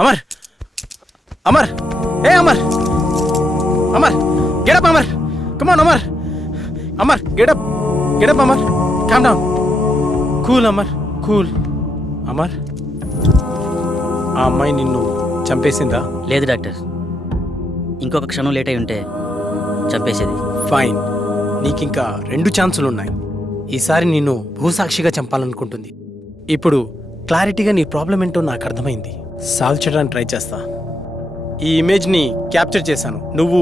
అమర్, అమర్, ఏ Amar, Amar, get up Amar, come on Amar, Amar get up, get up Amar, calm down, cool Amar, cool. Amar, ఆ అమ్మాయి నిన్ను చంపేసిందా? లేదు డాక్టర్, ఇంకొక క్షణం లేట్ అయి ఉంటే చంపేసేది. ఫైన్, నీకింకా 2 ఛాన్సులున్నాయి. ఈసారి నిన్ను భూసాక్షిగా చంపాలనుకుంటుంది. ఇప్పుడు క్లారిటీగా నీ ప్రాబ్లం ఏంటో నాకు అర్థమైంది. సాల్వ్ చేయడానికి ట్రై చేస్తా. ఈ ఇమేజ్ని క్యాప్చర్ చేశాను. నువ్వు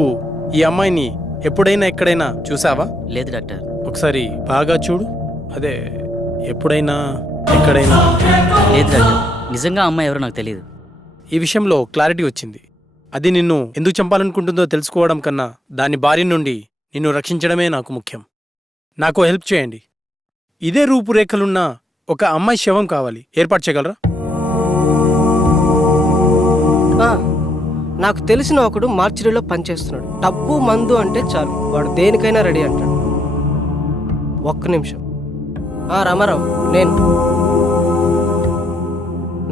ఈ అమ్మాయిని ఎప్పుడైనా ఎక్కడైనా చూసావా? లేదు డాక్టర్. ఒకసారి బాగా చూడు. అదే ఎప్పుడైనా ఎక్కడైనా? లేదు డాక్టర్, నిజంగా అమ్మాయి ఎవరో నాకు తెలియదు. ఈ విషయంలో క్లారిటీ వచ్చింది. అది నిన్ను ఎందుకు చంపాలనుకుంటుందో తెలుసుకోవడం కన్నా దాని బారి నుండి నిన్ను రక్షించడమే నాకు ముఖ్యం. నాకు హెల్ప్ చేయండి. ఇదే రూపురేఖలున్న ఒక అమ్మాయి శవం కావాలి. ఏర్పాటు చేయగలరా? నాకు తెలిసిన ఒకడు మార్చిరీలో పనిచేస్తున్నాడు. డబ్బు మందు అంటే చాలు, వాడు దేనికైనా రెడీ అంటాడు. ఒక్క నిమిషం. రామారావు, నేను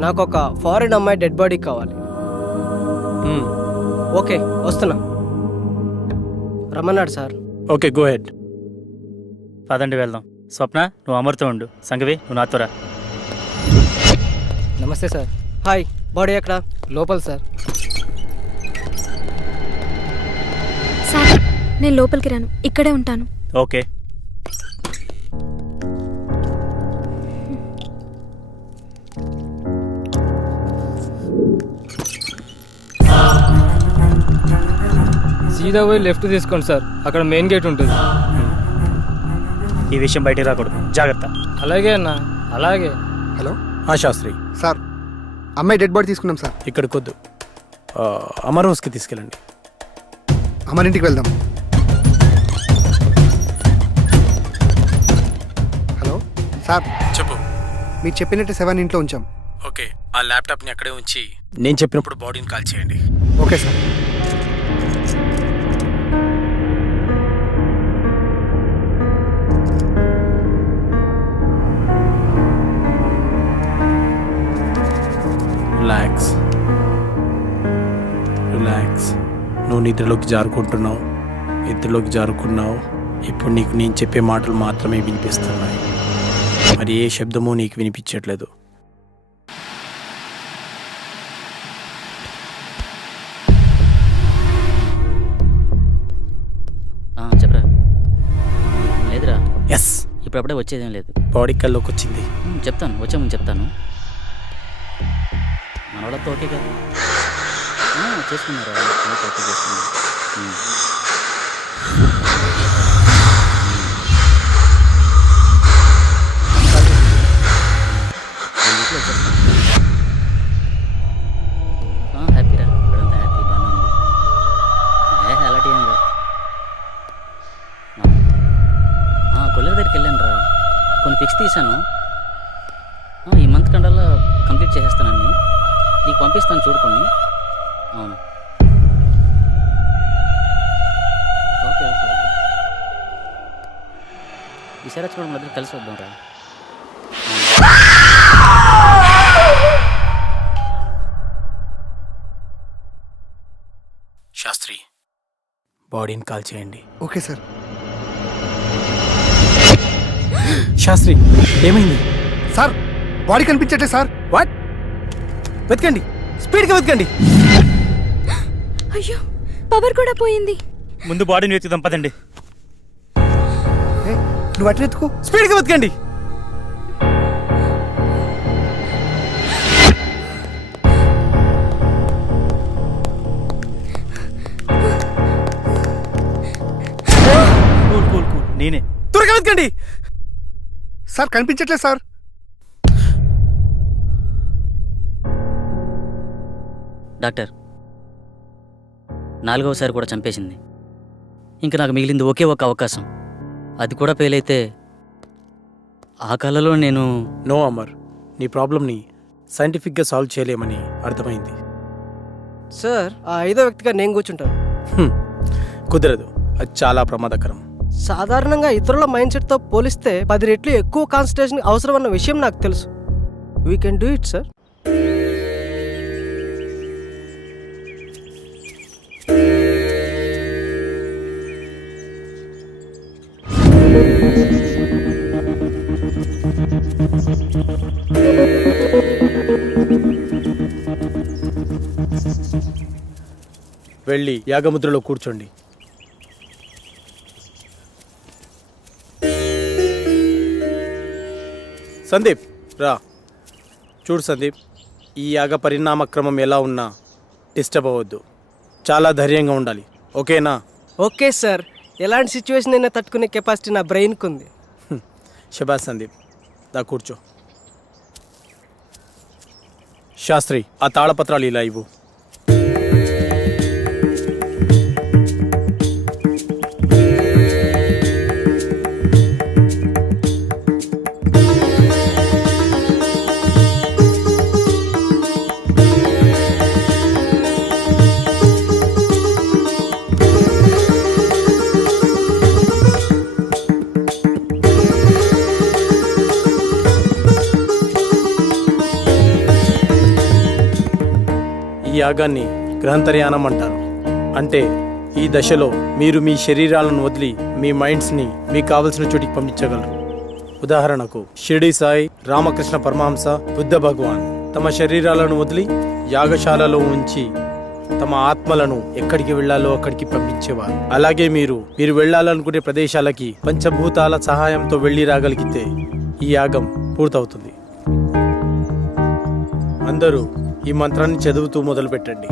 నాకు ఒక ఫారిన్ అమ్మాయి డెడ్ బాడీ కావాలి. ఓకే, వస్తున్నా. రమ్మన్నాడు సార్. Okay, go head. పదండి వెళ్దాం. స్వప్న, నువ్వు అమరుతో ఉండు. సంగవి, నువ్వు నాతో రా. నమస్తే సార్. హాయ్, బాడీ ఎక్కడ? లోపల సార్. సార్, నేను లోపలికి రాను, ఇక్కడే ఉంటాను. ఓకే. సీదా పోయి లెఫ్ట్ తీసుకోండి సార్, అక్కడ మెయిన్ గేట్ ఉంటుంది. ఈ విషయం బయటికి రాకూడదు, జాగ్రత్త. అలాగే అన్న, అలాగే. హలో శాస్త్రి సార్, అమ్మాయి డెడ్ బాడీ తీసుకున్నాం సార్. ఇక్కడికి వద్దు, అమర్ హౌస్కి తీసుకెళ్ళండి. అమరింటికి వెళ్దాం. హలో సార్, చెప్పు. మీరు చెప్పినట్టు 7 ఇంట్లో ఉంచాం. ఓకే, ఆ ల్యాప్టాప్ని అక్కడే ఉంచి నేను చెప్పినప్పుడు బాడీని కాల్ చేయండి. Okay sir. Relax, relax. నువ్వు నిద్రలోకి జారుకుంటున్నావు, నిద్రలోకి జారుకున్నావు. ఇప్పుడు నీకు నేను చెప్పే మాటలు మాత్రమే వినిపిస్తున్నాయి, మరి ఏ శబ్దమూ నీకు వినిపించట్లేదు. చెప్పరా. లేదురా. ఎస్, ఇప్పుడప్పుడే వచ్చేదేం లేదు. బాడీ కల్లోకి వచ్చింది. చెప్తాను, వచ్చే ముందు చెప్తాను. మనవాళ్ళతో ఓకే కదా? చేసుకున్నారా? ఓకే చేసుకున్నారు. హ్యాపీరా, ఇక్కడంతా హ్యాపీ, బాగానే ఉంది. అలాంటి ఏం లేదు. కొల్లెర దగ్గరికి వెళ్ళాను రా, కొన్ని ఫిక్స్ తీశాను. ఈ మంత్ కండల్లా కంప్లీట్ చేసేస్తానని నీకు పంపిస్తాను, చూడుకొని. అవును, ఓకే ఓకే ఓకే. ఈసారి వచ్చి కూడా మన దగ్గర కలిసి వద్దాం రా. శాస్త్రి, బాడీని కాల్ చేయండి. Okay sir. శాస్త్రి, ఏమైంది సార్? బాడీ కనిపించట్లే సార్. వాట్? వెతకండి, స్పీడ్గా వెతకండి. అయ్యో, పవర్ కూడా పోయింది. ముందు బాడీని వెతుకుదాం, పదండి. నువ్వు అటు వెతుకు, స్పీడ్గా వెతకండి. కూల్ కూల్ కూల్, నేనే. త్వరగా వెతకండి. సార్ కనిపించట్లేదు సార్. డాక్టర్, 4వసారి కూడా చంపేసింది. ఇంకా నాకు మిగిలింది ఒకే ఒక అవకాశం, అది కూడా ఫెయిల్ అయితే ఆ కళలో నేను... నో అమర్, నీ ప్రాబ్లమ్ని సైంటిఫిక్గా సాల్వ్ చేయలేమని అర్థమైంది. సార్, ఆ 5వ వ్యక్తిగా నేను కూర్చుంటాను. కుదరదు, అది చాలా ప్రమాదకరం. సాధారణంగా ఇతరుల మైండ్ సెట్తో పోలిస్తే 10 రెట్లు ఎక్కువ కాన్సన్ట్రేషన్ అవసరం అన్న విషయం నాకు తెలుసు. We can do it sir. వెళ్ళి యాగముద్రలో కూర్చోండి. సందీప్ రా. చూడు సందీప్, ఈ యాగ పరిణామక్రమం ఎలా ఉన్నా డిస్టర్బ్ అవ్వద్దు, చాలా ధైర్యంగా ఉండాలి, ఓకేనా? ఓకే సార్, ఎలాంటి సిచ్యువేషన్ అయినా తట్టుకునే కెపాసిటీ నా బ్రెయిన్కి ఉంది. శబాష్ సందీప్, దా కూర్చో. శాస్త్రి, ఆ తాళపత్రాలు ఇలా ఇవ్వు. ఈ యాగాన్ని గ్రహంతర్యానం అంటారు. అంటే ఈ దశలో మీరు మీ శరీరాలను వదిలి మీ మైండ్స్ని మీకు కావలసిన చోటికి పంపించగలరు. ఉదాహరణకు షిరిడి సాయి, రామకృష్ణ పరమహంస, బుద్ధ భగవాన్ తమ శరీరాలను వదిలి యాగశాలలో ఉంచి తమ ఆత్మలను ఎక్కడికి వెళ్లాలో అక్కడికి పంపించేవారు. అలాగే మీరు వెళ్లాలనుకునే ప్రదేశాలకి పంచభూతాల సహాయంతో వెళ్లి రాగలిగితే ఈ యాగం పూర్తవుతుంది. అందరూ ఈ మంత్రాన్ని చదువుతూ మొదలు పెట్టండి.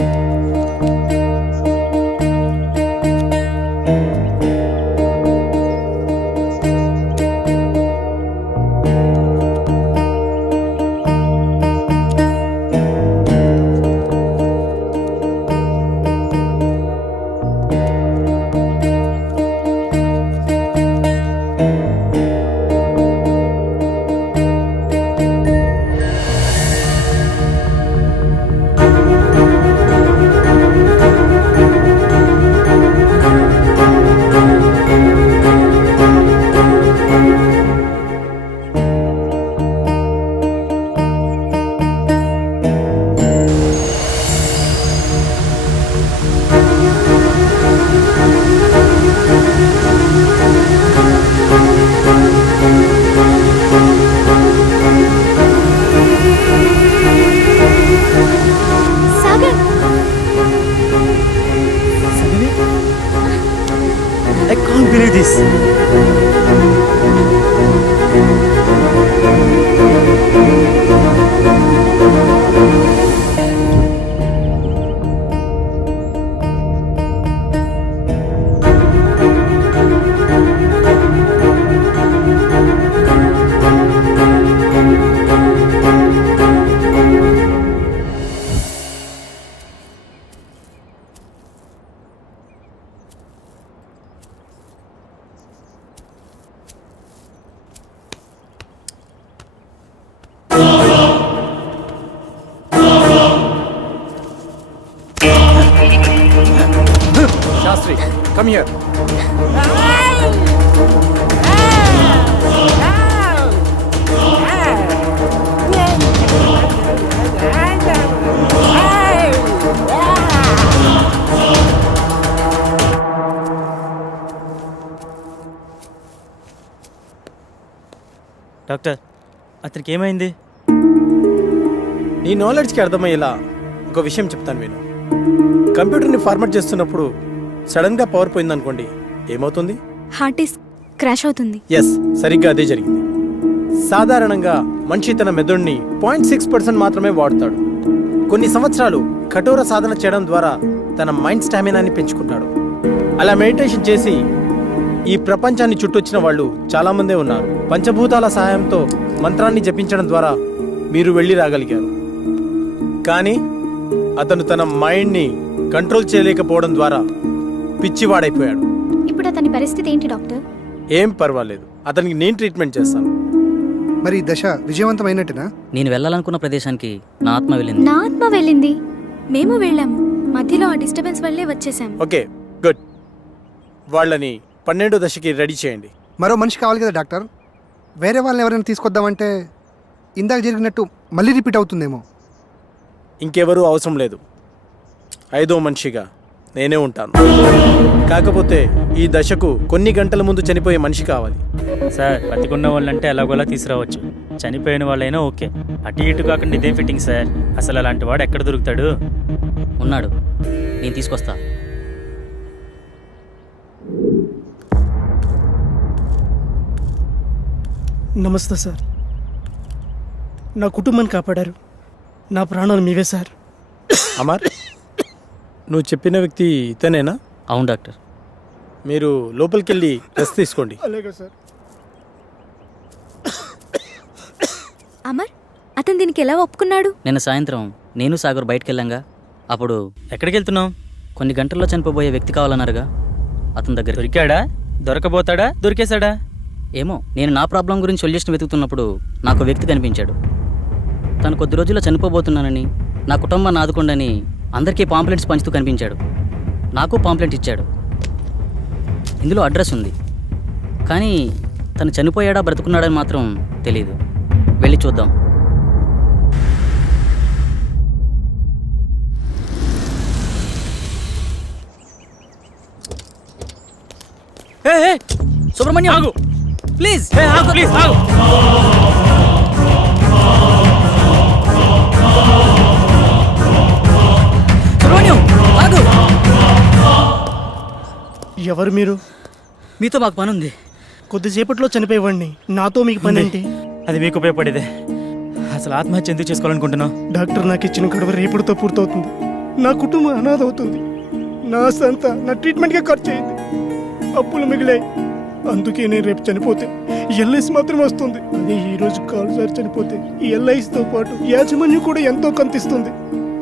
I can't believe this. Shastri, come here. Doctor, అతనికి ఏమైంది? నీ నాలెడ్జ్కి అర్థమయ్యేలా ఒక విషయం చెప్తాను విను. కంప్యూటర్ని ఫార్మాట్ చేస్తున్నప్పుడు సడన్గా పవర్ పోయిందనుకోండి, ఏమవుతుంది? హార్డ్ డిస్క్ క్రాష్ అవుతుంది. ఎస్, సరిగ్గా అదే జరిగింది. సాధారణంగా మనిషి తన మెదడుని 0.6% మాత్రమే వాడుతాడు. కొన్ని సంవత్సరాలు కఠోర సాధన చేయడం ద్వారా తన మైండ్ స్టామినాని పెంచుకుంటాడు. అలా మెడిటేషన్ చేసి ఈ ప్రపంచాన్ని చుట్టొచ్చిన వాళ్ళు చాలామందే ఉన్నారు. పంచభూతాల సహాయంతో మంత్రాన్ని జపించడం ద్వారా మీరు వెళ్ళి రాగలిగారు. కానీ అతను తన మైండ్ని కంట్రోల్ చేయలేకపోవడం ద్వారా పిచ్చివాడైపోయాడు. ఇప్పుడు అతని పరిస్థితి ఏంటి డాక్టర్? ఏం పర్వాలేదు, అతనికి నేను ట్రీట్మెంట్ చేస్తాను. మరి ఈ దశ విజయవంతమైనట్టునా? నేను వెళ్ళాలనుకున్న ప్రదేశానికి నా ఆత్మ వెళ్ళింది. నా ఆత్మ వెళ్ళింది. మేము వెళ్ళాము, మధ్యలో ఆ డిస్టర్బెన్స్ వల్లే వచ్చేసాం. Okay, good. వాళ్ళని 12వ దశకి రెడీ చేయండి. మరో మనిషి కావాలి కదా డాక్టర్. వేరే వాళ్ళని ఎవరైనా తీసుకొద్దామంటే ఇందాక జరిగినట్టు మళ్ళీ రిపీట్ అవుతుందేమో. ఇంకెవరూ అవసరం లేదు. 5వ మనిషిగా నేనే ఉంటాను. కాకపోతే ఈ దశకు కొన్ని గంటల ముందు చనిపోయే మనిషి కావాలి. సార్, బతికున్న వాళ్ళంటే ఎలాగోలా తీసుకురావచ్చు, చనిపోయిన వాళ్ళైనా ఓకే. అటు ఇటు కాకుండా ఇదే ఫిట్టింగ్ సార్. అసలు అలాంటి వాడు ఎక్కడ దొరుకుతాడు? ఉన్నాడు, నేను తీసుకొస్తా. నమస్తే సార్. నా కుటుంబాన్ని కాపాడారు. నా ప్రాణాలు మీవే సార్. అమర్, నువ్వు చెప్పిన వ్యక్తి ఇతనేనా? అవును డాక్టర్. మీరు లోపలికి వెళ్ళి రెస్ట్ తీసుకోండి. అలాగే సార్. అమర్, అతను దీనికి ఎలా ఒప్పుకున్నాడు? నిన్న సాయంత్రం నేను సాగర్ బయటకు వెళ్ళాంగా. అప్పుడు ఎక్కడికి వెళ్తున్నావు? కొన్ని గంటల్లో చనిపోబోయే వ్యక్తి కావాలన్నారుగా, అతని దగ్గర. దొరికాడా? దొరకబోతాడా? దొరికేశాడా? ఏమో, నేను నా ప్రాబ్లం గురించి సొల్యూషన్ వెతుకుతున్నప్పుడు నాకు వ్యక్తి కనిపించాడు. తను కొద్ది రోజుల్లో చనిపోబోతున్నానని, నా కుటుంబాన్ని ఆదుకోండని అందరికీ పాంప్లెంట్స్ పంచుతూ కనిపించాడు. నాకు పాంప్లెంట్ ఇచ్చాడు. ఇందులో అడ్రస్ ఉంది, కానీ తను చనిపోయాడా బ్రతుకున్నాడని మాత్రం తెలీదు. వెళ్ళి చూద్దాం. సుబ్రహ్మణ్యం ఆగు ప్లీజ్ ప్లీజ్ ఆగు. సుబ్రహ్మణ్యం ఆగు. ఎవరు మీరు? మీతో మాకు పని ఉంది. కొద్దిసేపట్లో చనిపోయేవాడిని, నాతో మీకు పని ఏంటి? అది మీకు ఉపయోగపడేదే. అసలు ఆత్మహత్య ఎందుకు చేసుకోవాలనుకుంటున్నావు? డాక్టర్ నాకు ఇచ్చిన గడువు రేపుడుతో పూర్తవుతుంది. నా కుటుంబం అనాథ అవుతుంది. నా సంత నా ట్రీట్మెంట్కే ఖర్చు అయింది. అప్పులు మిగిలాయి. అందుకే నేను రేపు చనిపోతే ఎల్ఐసి మాత్రం వస్తుంది. అదే ఈ రోజు కాలుసారి చనిపోతే ఈ ఎల్ఐసితో పాటు యాజమాన్యం కూడా ఎంతో కంతిస్తుంది.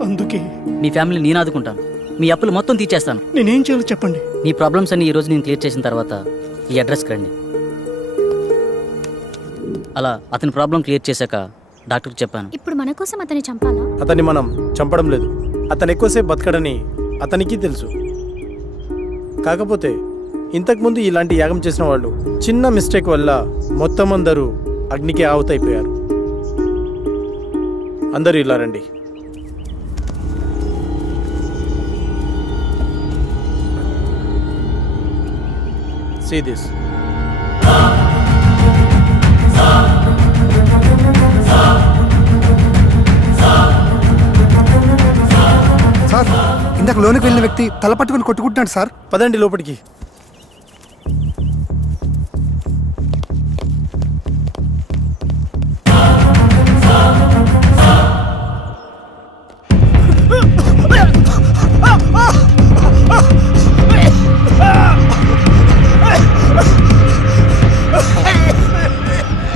అందుకే మీ ఫ్యామిలీ నేను ఆదుకుంటాను. మీ అప్పులు మొత్తం తీర్చేస్తాను. నేనేం చేయాలో చెప్పండి. మీ ప్రాబ్లమ్స్ అన్ని ఈ రోజు నేను క్లియర్ చేసిన తర్వాత ఈ అడ్రస్కి రండి. అలా అతని ప్రాబ్లం క్లియర్ చేశాక డాక్టర్కి చెప్పాను. ఇప్పుడు మన కోసం అతన్ని చంపాలా? అతన్ని మనం చంపడం లేదు. అతను ఎక్కువసేపు బతకడని అతనికి తెలుసు. కాకపోతే ఇంతకుముందు ఇలాంటి యాగం చేసిన వాళ్ళు చిన్న మిస్టేక్ వల్ల మొత్తం అందరూ అగ్నికి ఆహుతైపోయారు. అందరూ ఇలా రండి. See this. సార్, ఇందాక లోనికి వెళ్ళిన వ్యక్తి తల పట్టుకుని కొట్టుకుంటున్నాడు సార్. పదండి లోపలికి.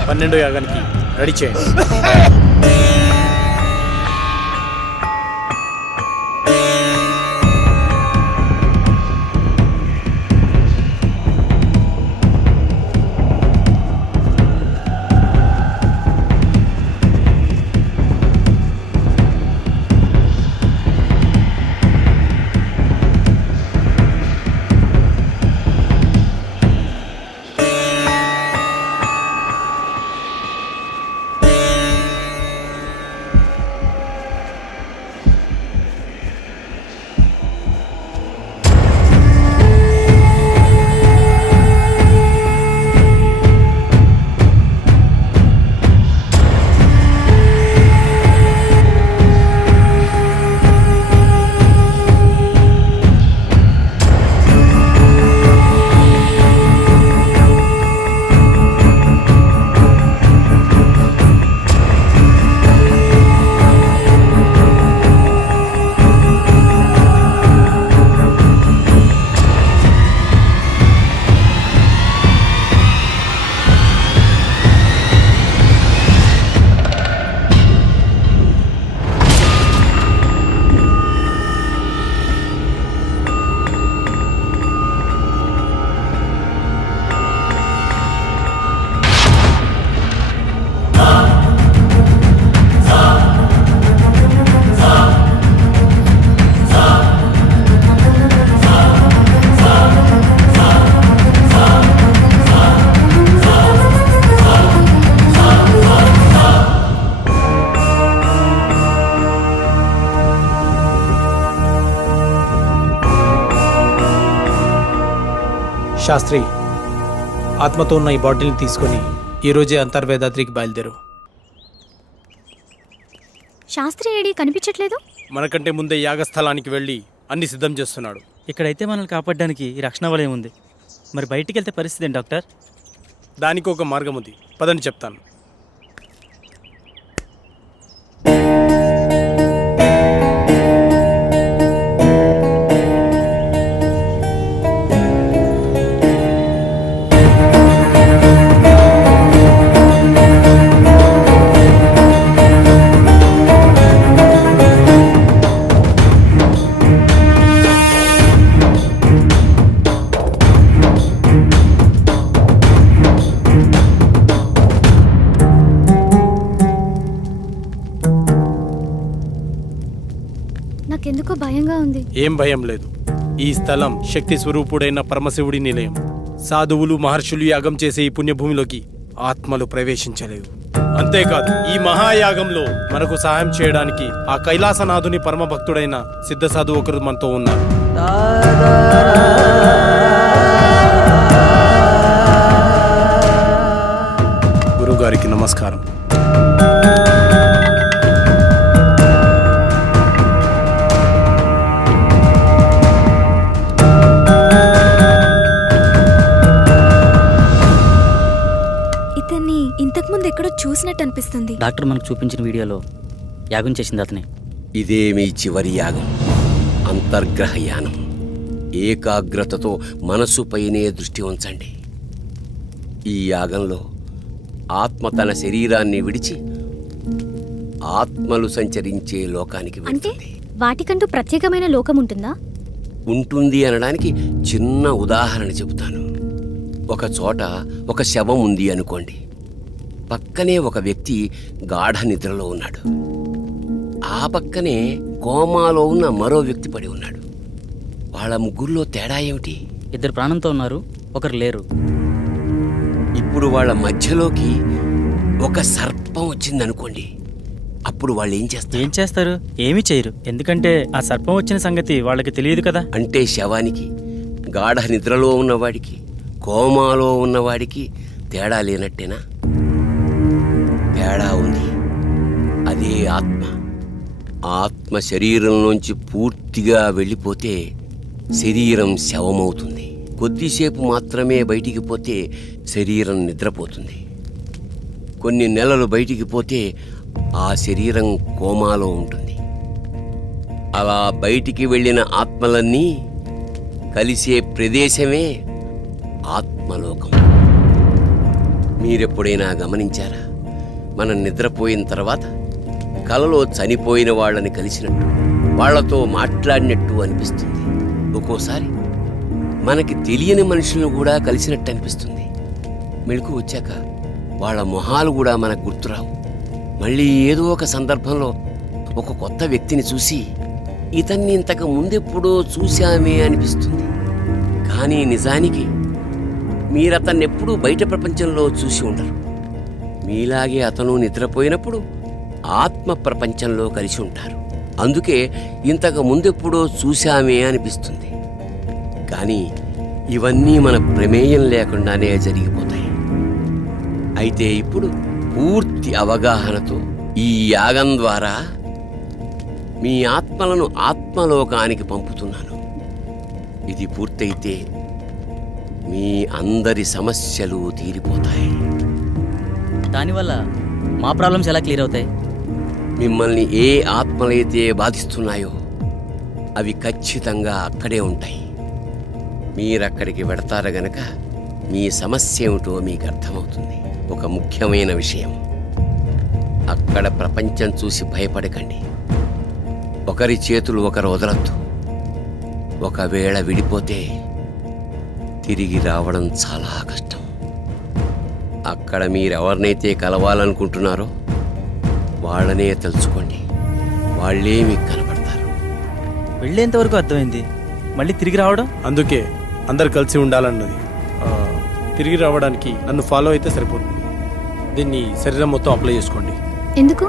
పన్నెండో యాగానికి రెడీ చేయండి. శాస్త్రి, ఆత్మతో ఉన్న ఈ బాటిల్ని తీసుకొని ఈరోజే అంతర్వేదాద్రికి బయలుదేరు. శాస్త్రి ఏడి కనిపించట్లేదు. మనకంటే ముందే యాగస్థలానికి వెళ్ళి అన్ని సిద్ధం చేస్తున్నాడు. ఇక్కడైతే మనల్ని కాపాడడానికి ఈ రక్షణ వలయం ఉంది. మరి బయటికి వెళ్తే పరిస్థితి ఏంటి డాక్టర్? దానికి ఒక మార్గం ఉంది, పదని చెప్తాను. నాకెందుకో భయంగా ఉంది. ఏం భయం లేదు. ఈ స్థలం శక్తి స్వరూపుడైన పరమశివుడి నిలయం. సాధువులు మహర్షులు యాగం చేసే ఈ పుణ్యభూమిలోకి ఆత్మలు ప్రవేశించలేవు. అంతేకాదు, ఈ మహాయాగంలో మనకు సహాయం చేయడానికి ఆ కైలాసనాథుని పరమ భక్తుడైన సిద్ధ సాధువు ఒకరు మనతో ఉన్నారు. నమస్కారం. ఇతన్ని ఇంతకుముందు ఎక్కడో చూసినట్టు అనిపిస్తుంది. డాక్టర్ మనకు చూపించిన వీడియోలో యాగం చేసింది అతనే. ఇదే మీ చివరి యాగం, అంతర్గ్రహ యానం. ఏకాగ్రతతో మనసుపైనే దృష్టి ఉంచండి. ఈ యాగంలో ఆత్మ తన శరీరాన్ని విడిచి ఆత్మలు సంచరించే లోకానికి అంటే వెళ్తుంది. వాటికంటూ ప్రత్యేకమైన లోకం ఉంటుందా? ఉంటుంది అనడానికి చిన్న ఉదాహరణ చెబుతాను. ఒక చోట ఒక శవం ఉంది అనుకోండి. పక్కనే ఒక వ్యక్తి గాఢ నిద్రలో ఉన్నాడు. ఆ పక్కనే కోమాలో ఉన్న మరో వ్యక్తి పడి ఉన్నాడు. వాళ్ళ ముగ్గురులో తేడా ఏమిటి? ఇద్దరు ప్రాణంతో ఉన్నారు, ఒకరు లేరు. ఇప్పుడు వాళ్ళ మధ్యలోకి ఒక సర్పం వచ్చిందనుకోండి. అప్పుడు వాళ్ళు ఏం చేస్తారు? ఏం చేస్తారు? ఏమీ చేయరు. ఎందుకంటే ఆ సర్పం వచ్చిన సంగతి వాళ్ళకి తెలియదు కదా. అంటే శవానికి, గాఢ నిద్రలో ఉన్నవాడికి, కోమాలో ఉన్నవాడికి తేడా లేనట్టేనా? తేడా ఉంది. అదే ఆత్మ. ఆత్మ శరీరంలోంచి పూర్తిగా వెళ్ళిపోతే శరీరం శవమవుతుంది. కొద్దిసేపు మాత్రమే బయటికి పోతే శరీరం నిద్రపోతుంది. కొన్ని నెలలు బయటికి పోతే ఆ శరీరం కోమాలో ఉంటుంది. అలా బయటికి వెళ్ళిన ఆత్మలన్నీ కలిసే ప్రదేశమే ఆత్మలోకం. మీరెప్పుడైనా గమనించారా? మనం నిద్రపోయిన తర్వాత కలలో చనిపోయిన వాళ్ళని కలిసినట్టు, వాళ్లతో మాట్లాడినట్టు అనిపిస్తుంది. ఒక్కోసారి మనకి తెలియని మనుషులను కూడా కలిసినట్టు అనిపిస్తుంది. మెలకు వచ్చాక వాళ్ళ మొహాలు కూడా మనకు గుర్తురావు. మళ్ళీ ఏదో ఒక సందర్భంలో ఒక కొత్త వ్యక్తిని చూసి ఇతన్ని ఇంతకు ముందెప్పుడో చూశామే అనిపిస్తుంది. కానీ నిజానికి మీరతన్నెప్పుడూ బయట ప్రపంచంలో చూసి ఉండరు. మీలాగే అతను నిద్రపోయినప్పుడు ఆత్మ ప్రపంచంలో కలిసి ఉంటారు. అందుకే ఇంతకు ముందెప్పుడో చూశామే అనిపిస్తుంది. కానీ ఇవన్నీ మన ప్రమేయం లేకుండానే జరిగిపోతాయి. అయితే ఇప్పుడు పూర్తి అవగాహనతో ఈ యాగం ద్వారా మీ ఆత్మలను ఆత్మలోకానికి పంపుతున్నాను. ఇది పూర్తయితే మీ అందరి సమస్యలు తీరిపోతాయి. దానివల్ల మా ప్రాబ్లమ్స్ ఎలా క్లియర్ అవుతాయి? మిమ్మల్ని ఏ ఆత్మలైతే బాధిస్తున్నాయో అవి ఖచ్చితంగా అక్కడే ఉంటాయి. మీరక్కడికి వెడతారు గనక మీ సమస్య ఏమిటో మీకు అర్థమవుతుంది. ఒక ముఖ్యమైన విషయం, అక్కడ ప్రపంచం చూసి భయపడకండి. ఒకరి చేతులు ఒకరు వదలొద్దు. ఒకవేళ విడిపోతే తిరిగి రావడం చాలా కష్టం. అక్కడ మీరెవరినైతే కలవాలనుకుంటున్నారో వాళ్ళనే తలుచుకోండి. వాళ్ళే మీకు కనపడతారు. వెళ్ళేంత వరకు అర్థమైంది, మళ్ళీ తిరిగి రావడం. అందుకే అందరు కలిసి ఉండాలన్నది. తిరిగి రావడానికి నన్ను ఫాలో అయితే సరిపోతుంది. దీన్ని శరీరం మొత్తం అప్లై చేసుకోండి. ఎందుకు?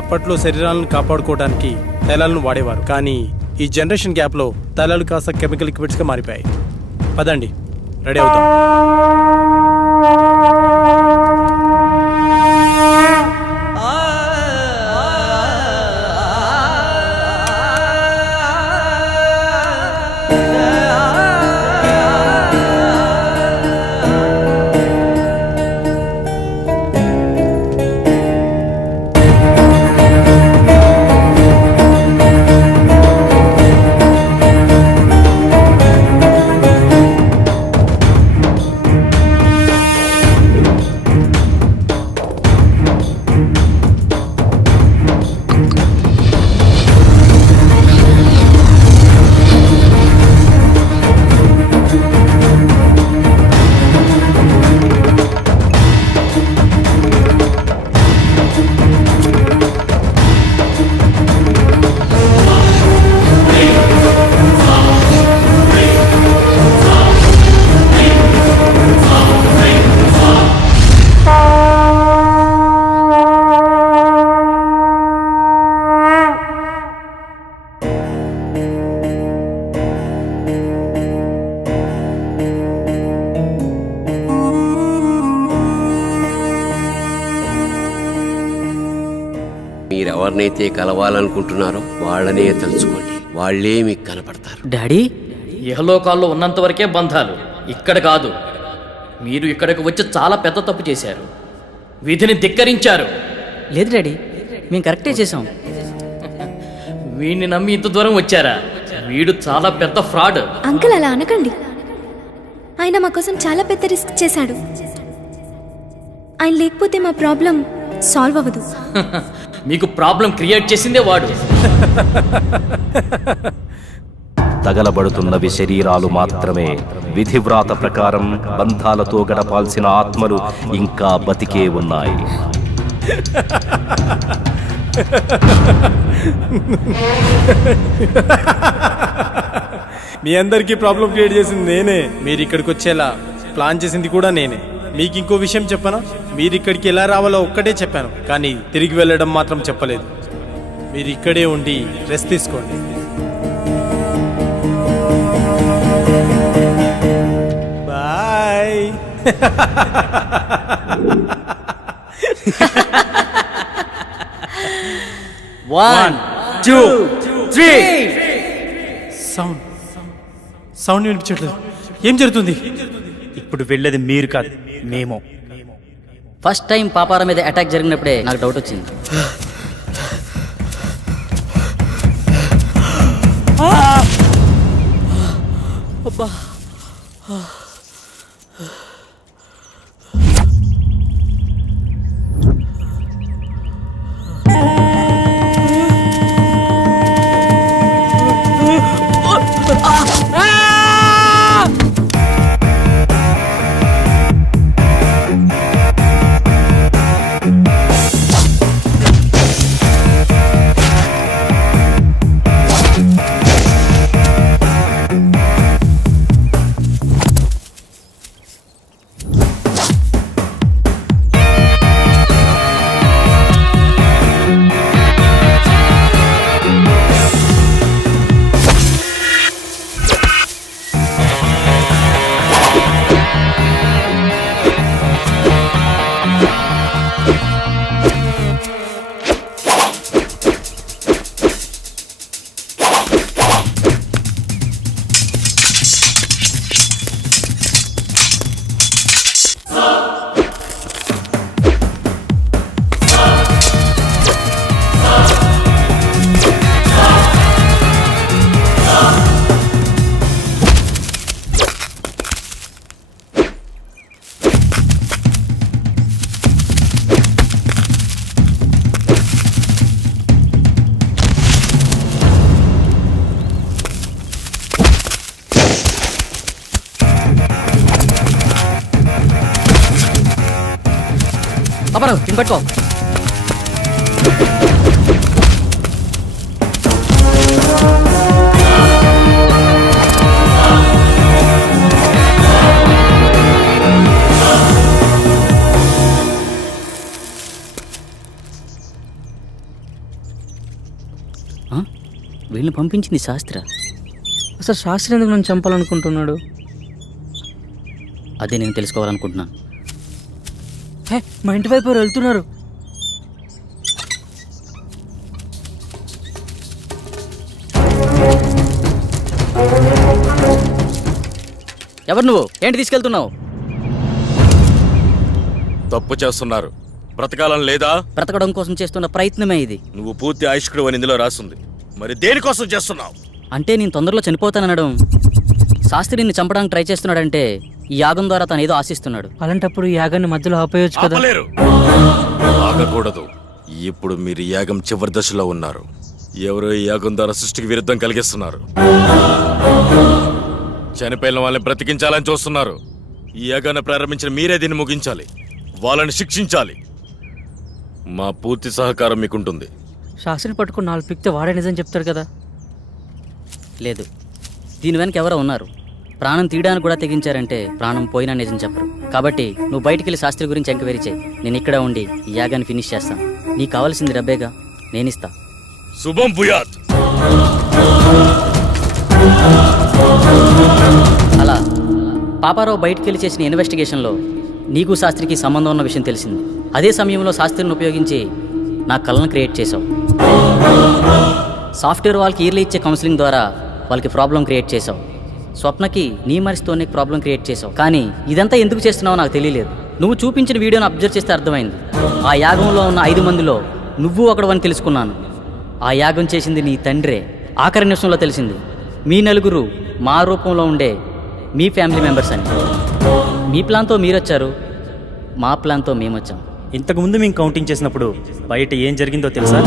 అప్పట్లో శరీరాలను కాపాడుకోవడానికి తైలాలను వాడేవారు. కానీ ఈ జనరేషన్ గ్యాప్లో తైలాలు కాస్త కెమికల్ లిక్విడ్స్గా మారిపోయాయి. పదండి, రెడీ అవుతాం. ఎవరినైతే కలవాలనుకుంటున్నారో వాళ్ళనే తలుచుకోండి, వాళ్ళే మీకు కనపడతారు. డాడీ, ఇహలోకాల్లో ఉన్నంత వరకే బంధాలు, ఇక్కడ కాదు. మీరు ఇక్కడికి వచ్చి చాలా పెద్ద తప్పు చేశారు, విధిని ధిక్కరించారు. లేదు డాడీ, మేము కరెక్టే చేసాం. వీడిని నమ్మి ఇంత దూరం వచ్చారా? వీడు చాలా పెద్ద ఫ్రాడ్. అంకుల్ అలా అనకండి. ఆయన మా కోసం చాలా పెద్ద రిస్క్ చేశాడు. ఆయన లేకపోతే మా ప్రాబ్లం సాల్వ్ అవ్వదు. మీకు ప్రాబ్లం క్రియేట్ చేసిందే వాడు. తగలబడుతున్నవి శరీరాలు మాత్రమే. విధివ్రాత ప్రకారం బంధాలతో గడపాల్సిన ఆత్మలు ఇంకా బతికే ఉన్నాయి. మీ అందరికీ ప్రాబ్లం క్రియేట్ చేసింది నేనే. మీరు ఇక్కడికి వచ్చేలా ప్లాన్ చేసింది కూడా నేనే. మీకు ఇంకో విషయం చెప్పనా? మీరు ఇక్కడికి ఎలా రావాలో ఒక్కటే చెప్పాను, కానీ తిరిగి వెళ్ళడం మాత్రం చెప్పలేదు. మీరు ఇక్కడే ఉండి రెస్ట్ తీసుకోండి. బాయ్. 1, 2, 3. సౌండ్ వినిపించట్లేదు. ఏం జరుగుతుంది? ఇప్పుడు వెళ్ళేది మీరు కాదు, మేము. ఫస్ట్ టైం పాపారా మీద అటాక్ జరిగినప్పుడే నాకు డౌట్ వచ్చింది. అబ్బా, పాపారావు దీన్ని పట్టుకో. వీళ్ళని పంపించింది శాస్త్ర. అసలు శాస్త్రి ఎందుకు నన్ను చంపాలనుకుంటున్నాడు? అదే నేను తెలుసుకోవాలనుకుంటున్నాను. హే, మా ఇంటి వైపు ఎవరు వెళ్తున్నారు. ఎవరు నువ్వు? ఏంటి తీసుకెళ్తున్నావు? తప్పు చేస్తున్నారు. బ్రతకాలని లేదా? బ్రతకడం కోసం చేస్తున్న ప్రయత్నమే ఇది. నువ్వు పూర్తి ఆయుష్కుడు అని ఇందులో రాస్తుంది. మరి దేనికోసం చేస్తున్నావు? అంటే నేను తొందరలో చనిపోతాననడం. శాస్త్రి నిన్ను చంపడానికి ట్రై చేస్తున్నాడంటే ఈ యాగం ద్వారా తను ఏదో ఆశిస్తున్నాడు. అలాంటప్పుడు ఈ యాగాన్ని మధ్యలో ఆపేయొచ్చు కదా. ఆగకూడదు. ఇప్పుడు మీరు యాగం చివరి దశలో ఉన్నారు. ఎవరో ఈ యాగం ద్వారా సృష్టికి విరుద్ధం కలిగిస్తున్నారు. చనిపోయిన వాళ్ళని బ్రతికించాలని చూస్తున్నారు. ఈ యాగాన్ని ప్రారంభించిన మీరే దీన్ని ముగించాలి. వాళ్ళని శిక్షించాలి. మా పూర్తి సహకారం మీకుంటుంది. శాస్త్రిని పట్టుకుని 4 పిక్తే వాడే నిజం చెప్తాడు కదా. లేదు, దీని వెనక ఎవరో ఉన్నారు. ప్రాణం తీయడానికి కూడా తెగించారంటే ప్రాణం పోయినా నిజం చెప్పరు. కాబట్టి నువ్వు బయటికి వెళ్ళి శాస్త్రి గురించి ఎంక్వైరీ చేయి. నేను ఇక్కడ ఉండి ఈ యాగాన్ని ఫినిష్ చేస్తాను. నీకు కావాల్సింది డబ్బేగా, నేనిస్తా. శుభం భూయాత్. అలా పాపారావు బయటికి వెళ్ళి చేసిన ఇన్వెస్టిగేషన్లో నీకు శాస్త్రికి సంబంధం ఉన్న విషయం తెలిసింది. అదే సమయంలో శాస్త్రిని ఉపయోగించి నా కళ్ళను క్రియేట్ చేశావు. సాఫ్ట్వేర్ వాళ్ళకి ఇయర్లీ ఇచ్చే కౌన్సిలింగ్ ద్వారా వాళ్ళకి ప్రాబ్లం క్రియేట్ చేసావు. స్వప్నకి నీ మనిషితోనే ప్రాబ్లం క్రియేట్ చేసావు. కానీ ఇదంతా ఎందుకు చేస్తున్నావో నాకు తెలియలేదు. నువ్వు చూపించిన వీడియోని అబ్జర్వ్ చేస్తే అర్థమైంది. ఆ యాగంలో ఉన్న 5 మందిలో నువ్వు ఒకడవని తెలుసుకున్నాను. ఆ యాగం చేసింది నీ తండ్రే. ఆఖరి నిమిషంలో తెలిసింది మీ నలుగురు మా రూపంలో ఉండే మీ ఫ్యామిలీ మెంబర్స్ అని. మీ ప్లాన్తో మీరొచ్చారు, మా ప్లాన్తో మేమొచ్చాం. ఇంతకుముందు మేము కౌంటింగ్ చేసినప్పుడు బయట ఏం జరిగిందో తెలుసా?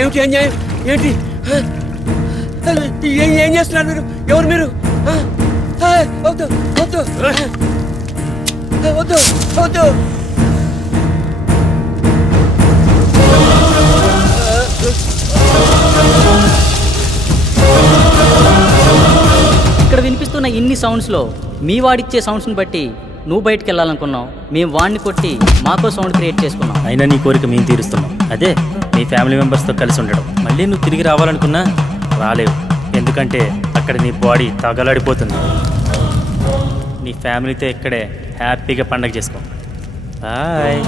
ఏమిటి అన్యాయం? ఏంటి ఏం చేస్తున్నారు మీరు? ఎవరు మీరు? వద్దు వద్దు వద్దు వద్దు. ఇక్కడ వినిపిస్తున్న ఇన్ని సౌండ్స్లో మీ వాడిచ్చే సౌండ్స్ని బట్టి నువ్వు బయటికి వెళ్ళాలనుకున్నావు, మేము వాడిని కొట్టి మాకో సౌండ్ క్రియేట్ చేసుకున్నాం. అయినా నీ కోరిక మేము తీరుస్తున్నాం. అదే నీ ఫ్యామిలీ మెంబర్స్తో కలిసి ఉండడం. మళ్ళీ నువ్వు తిరిగి రావాలనుకున్నా రాలేవు. ఎందుకంటే అక్కడ నీ బాడీ తగలాడిపోతుంది. నీ ఫ్యామిలీతో ఇక్కడే హ్యాపీగా పండగ చేసుకో. బాయ్.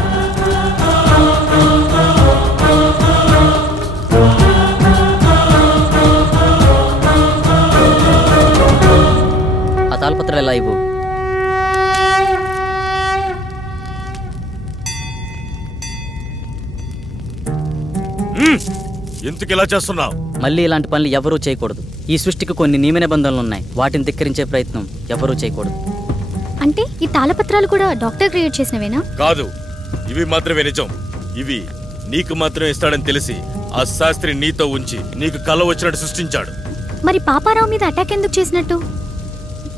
ఆ తాళపత్రాలు ఎలా ఇవ్వు. ఎందుకు ఇలా చేస్తున్నావు? మళ్ళీ ఇలాంటి పనులు ఎవరూ చేయకూడదు. ఈ సృష్టికి కొన్ని నియమ నిబంధనలు ఉన్నాయి. వాటిని ధిక్కరించే ప్రయత్నం ఎవరూ చేయకూడదు. అంటే ఈ తాళపత్రాలు కూడా డాక్టర్ క్రియేట్ చేసినవేనా? కాదు, ఇవి మాత్రమే నిజం. ఇవి నీకు మాత్రమే ఇస్తాడని తెలిసి ఆ శాస్త్రి నీతో ఉంచి నీకు కల వచ్చినట్టు సృష్టించాడు. మరి పాపారావు మీద అటాక్ ఎందుకు చేసినట్టు?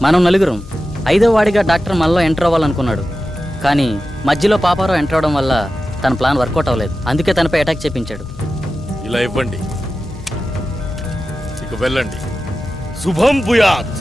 మనం నలుగురం 5వ వాడిగా డాక్టర్ మనలో ఎంటర్ అవ్వాలనుకున్నాడు. కానీ మధ్యలో పాపారావు ఎంటర్ అవడం వల్ల తన ప్లాన్ వర్కౌట్ అవ్వలేదు. అందుకే తనపై అటాక్ చేపించాడు. ఇలా ఇవ్వండి, ఇక వెళ్ళండి. శుభం భూయాత్.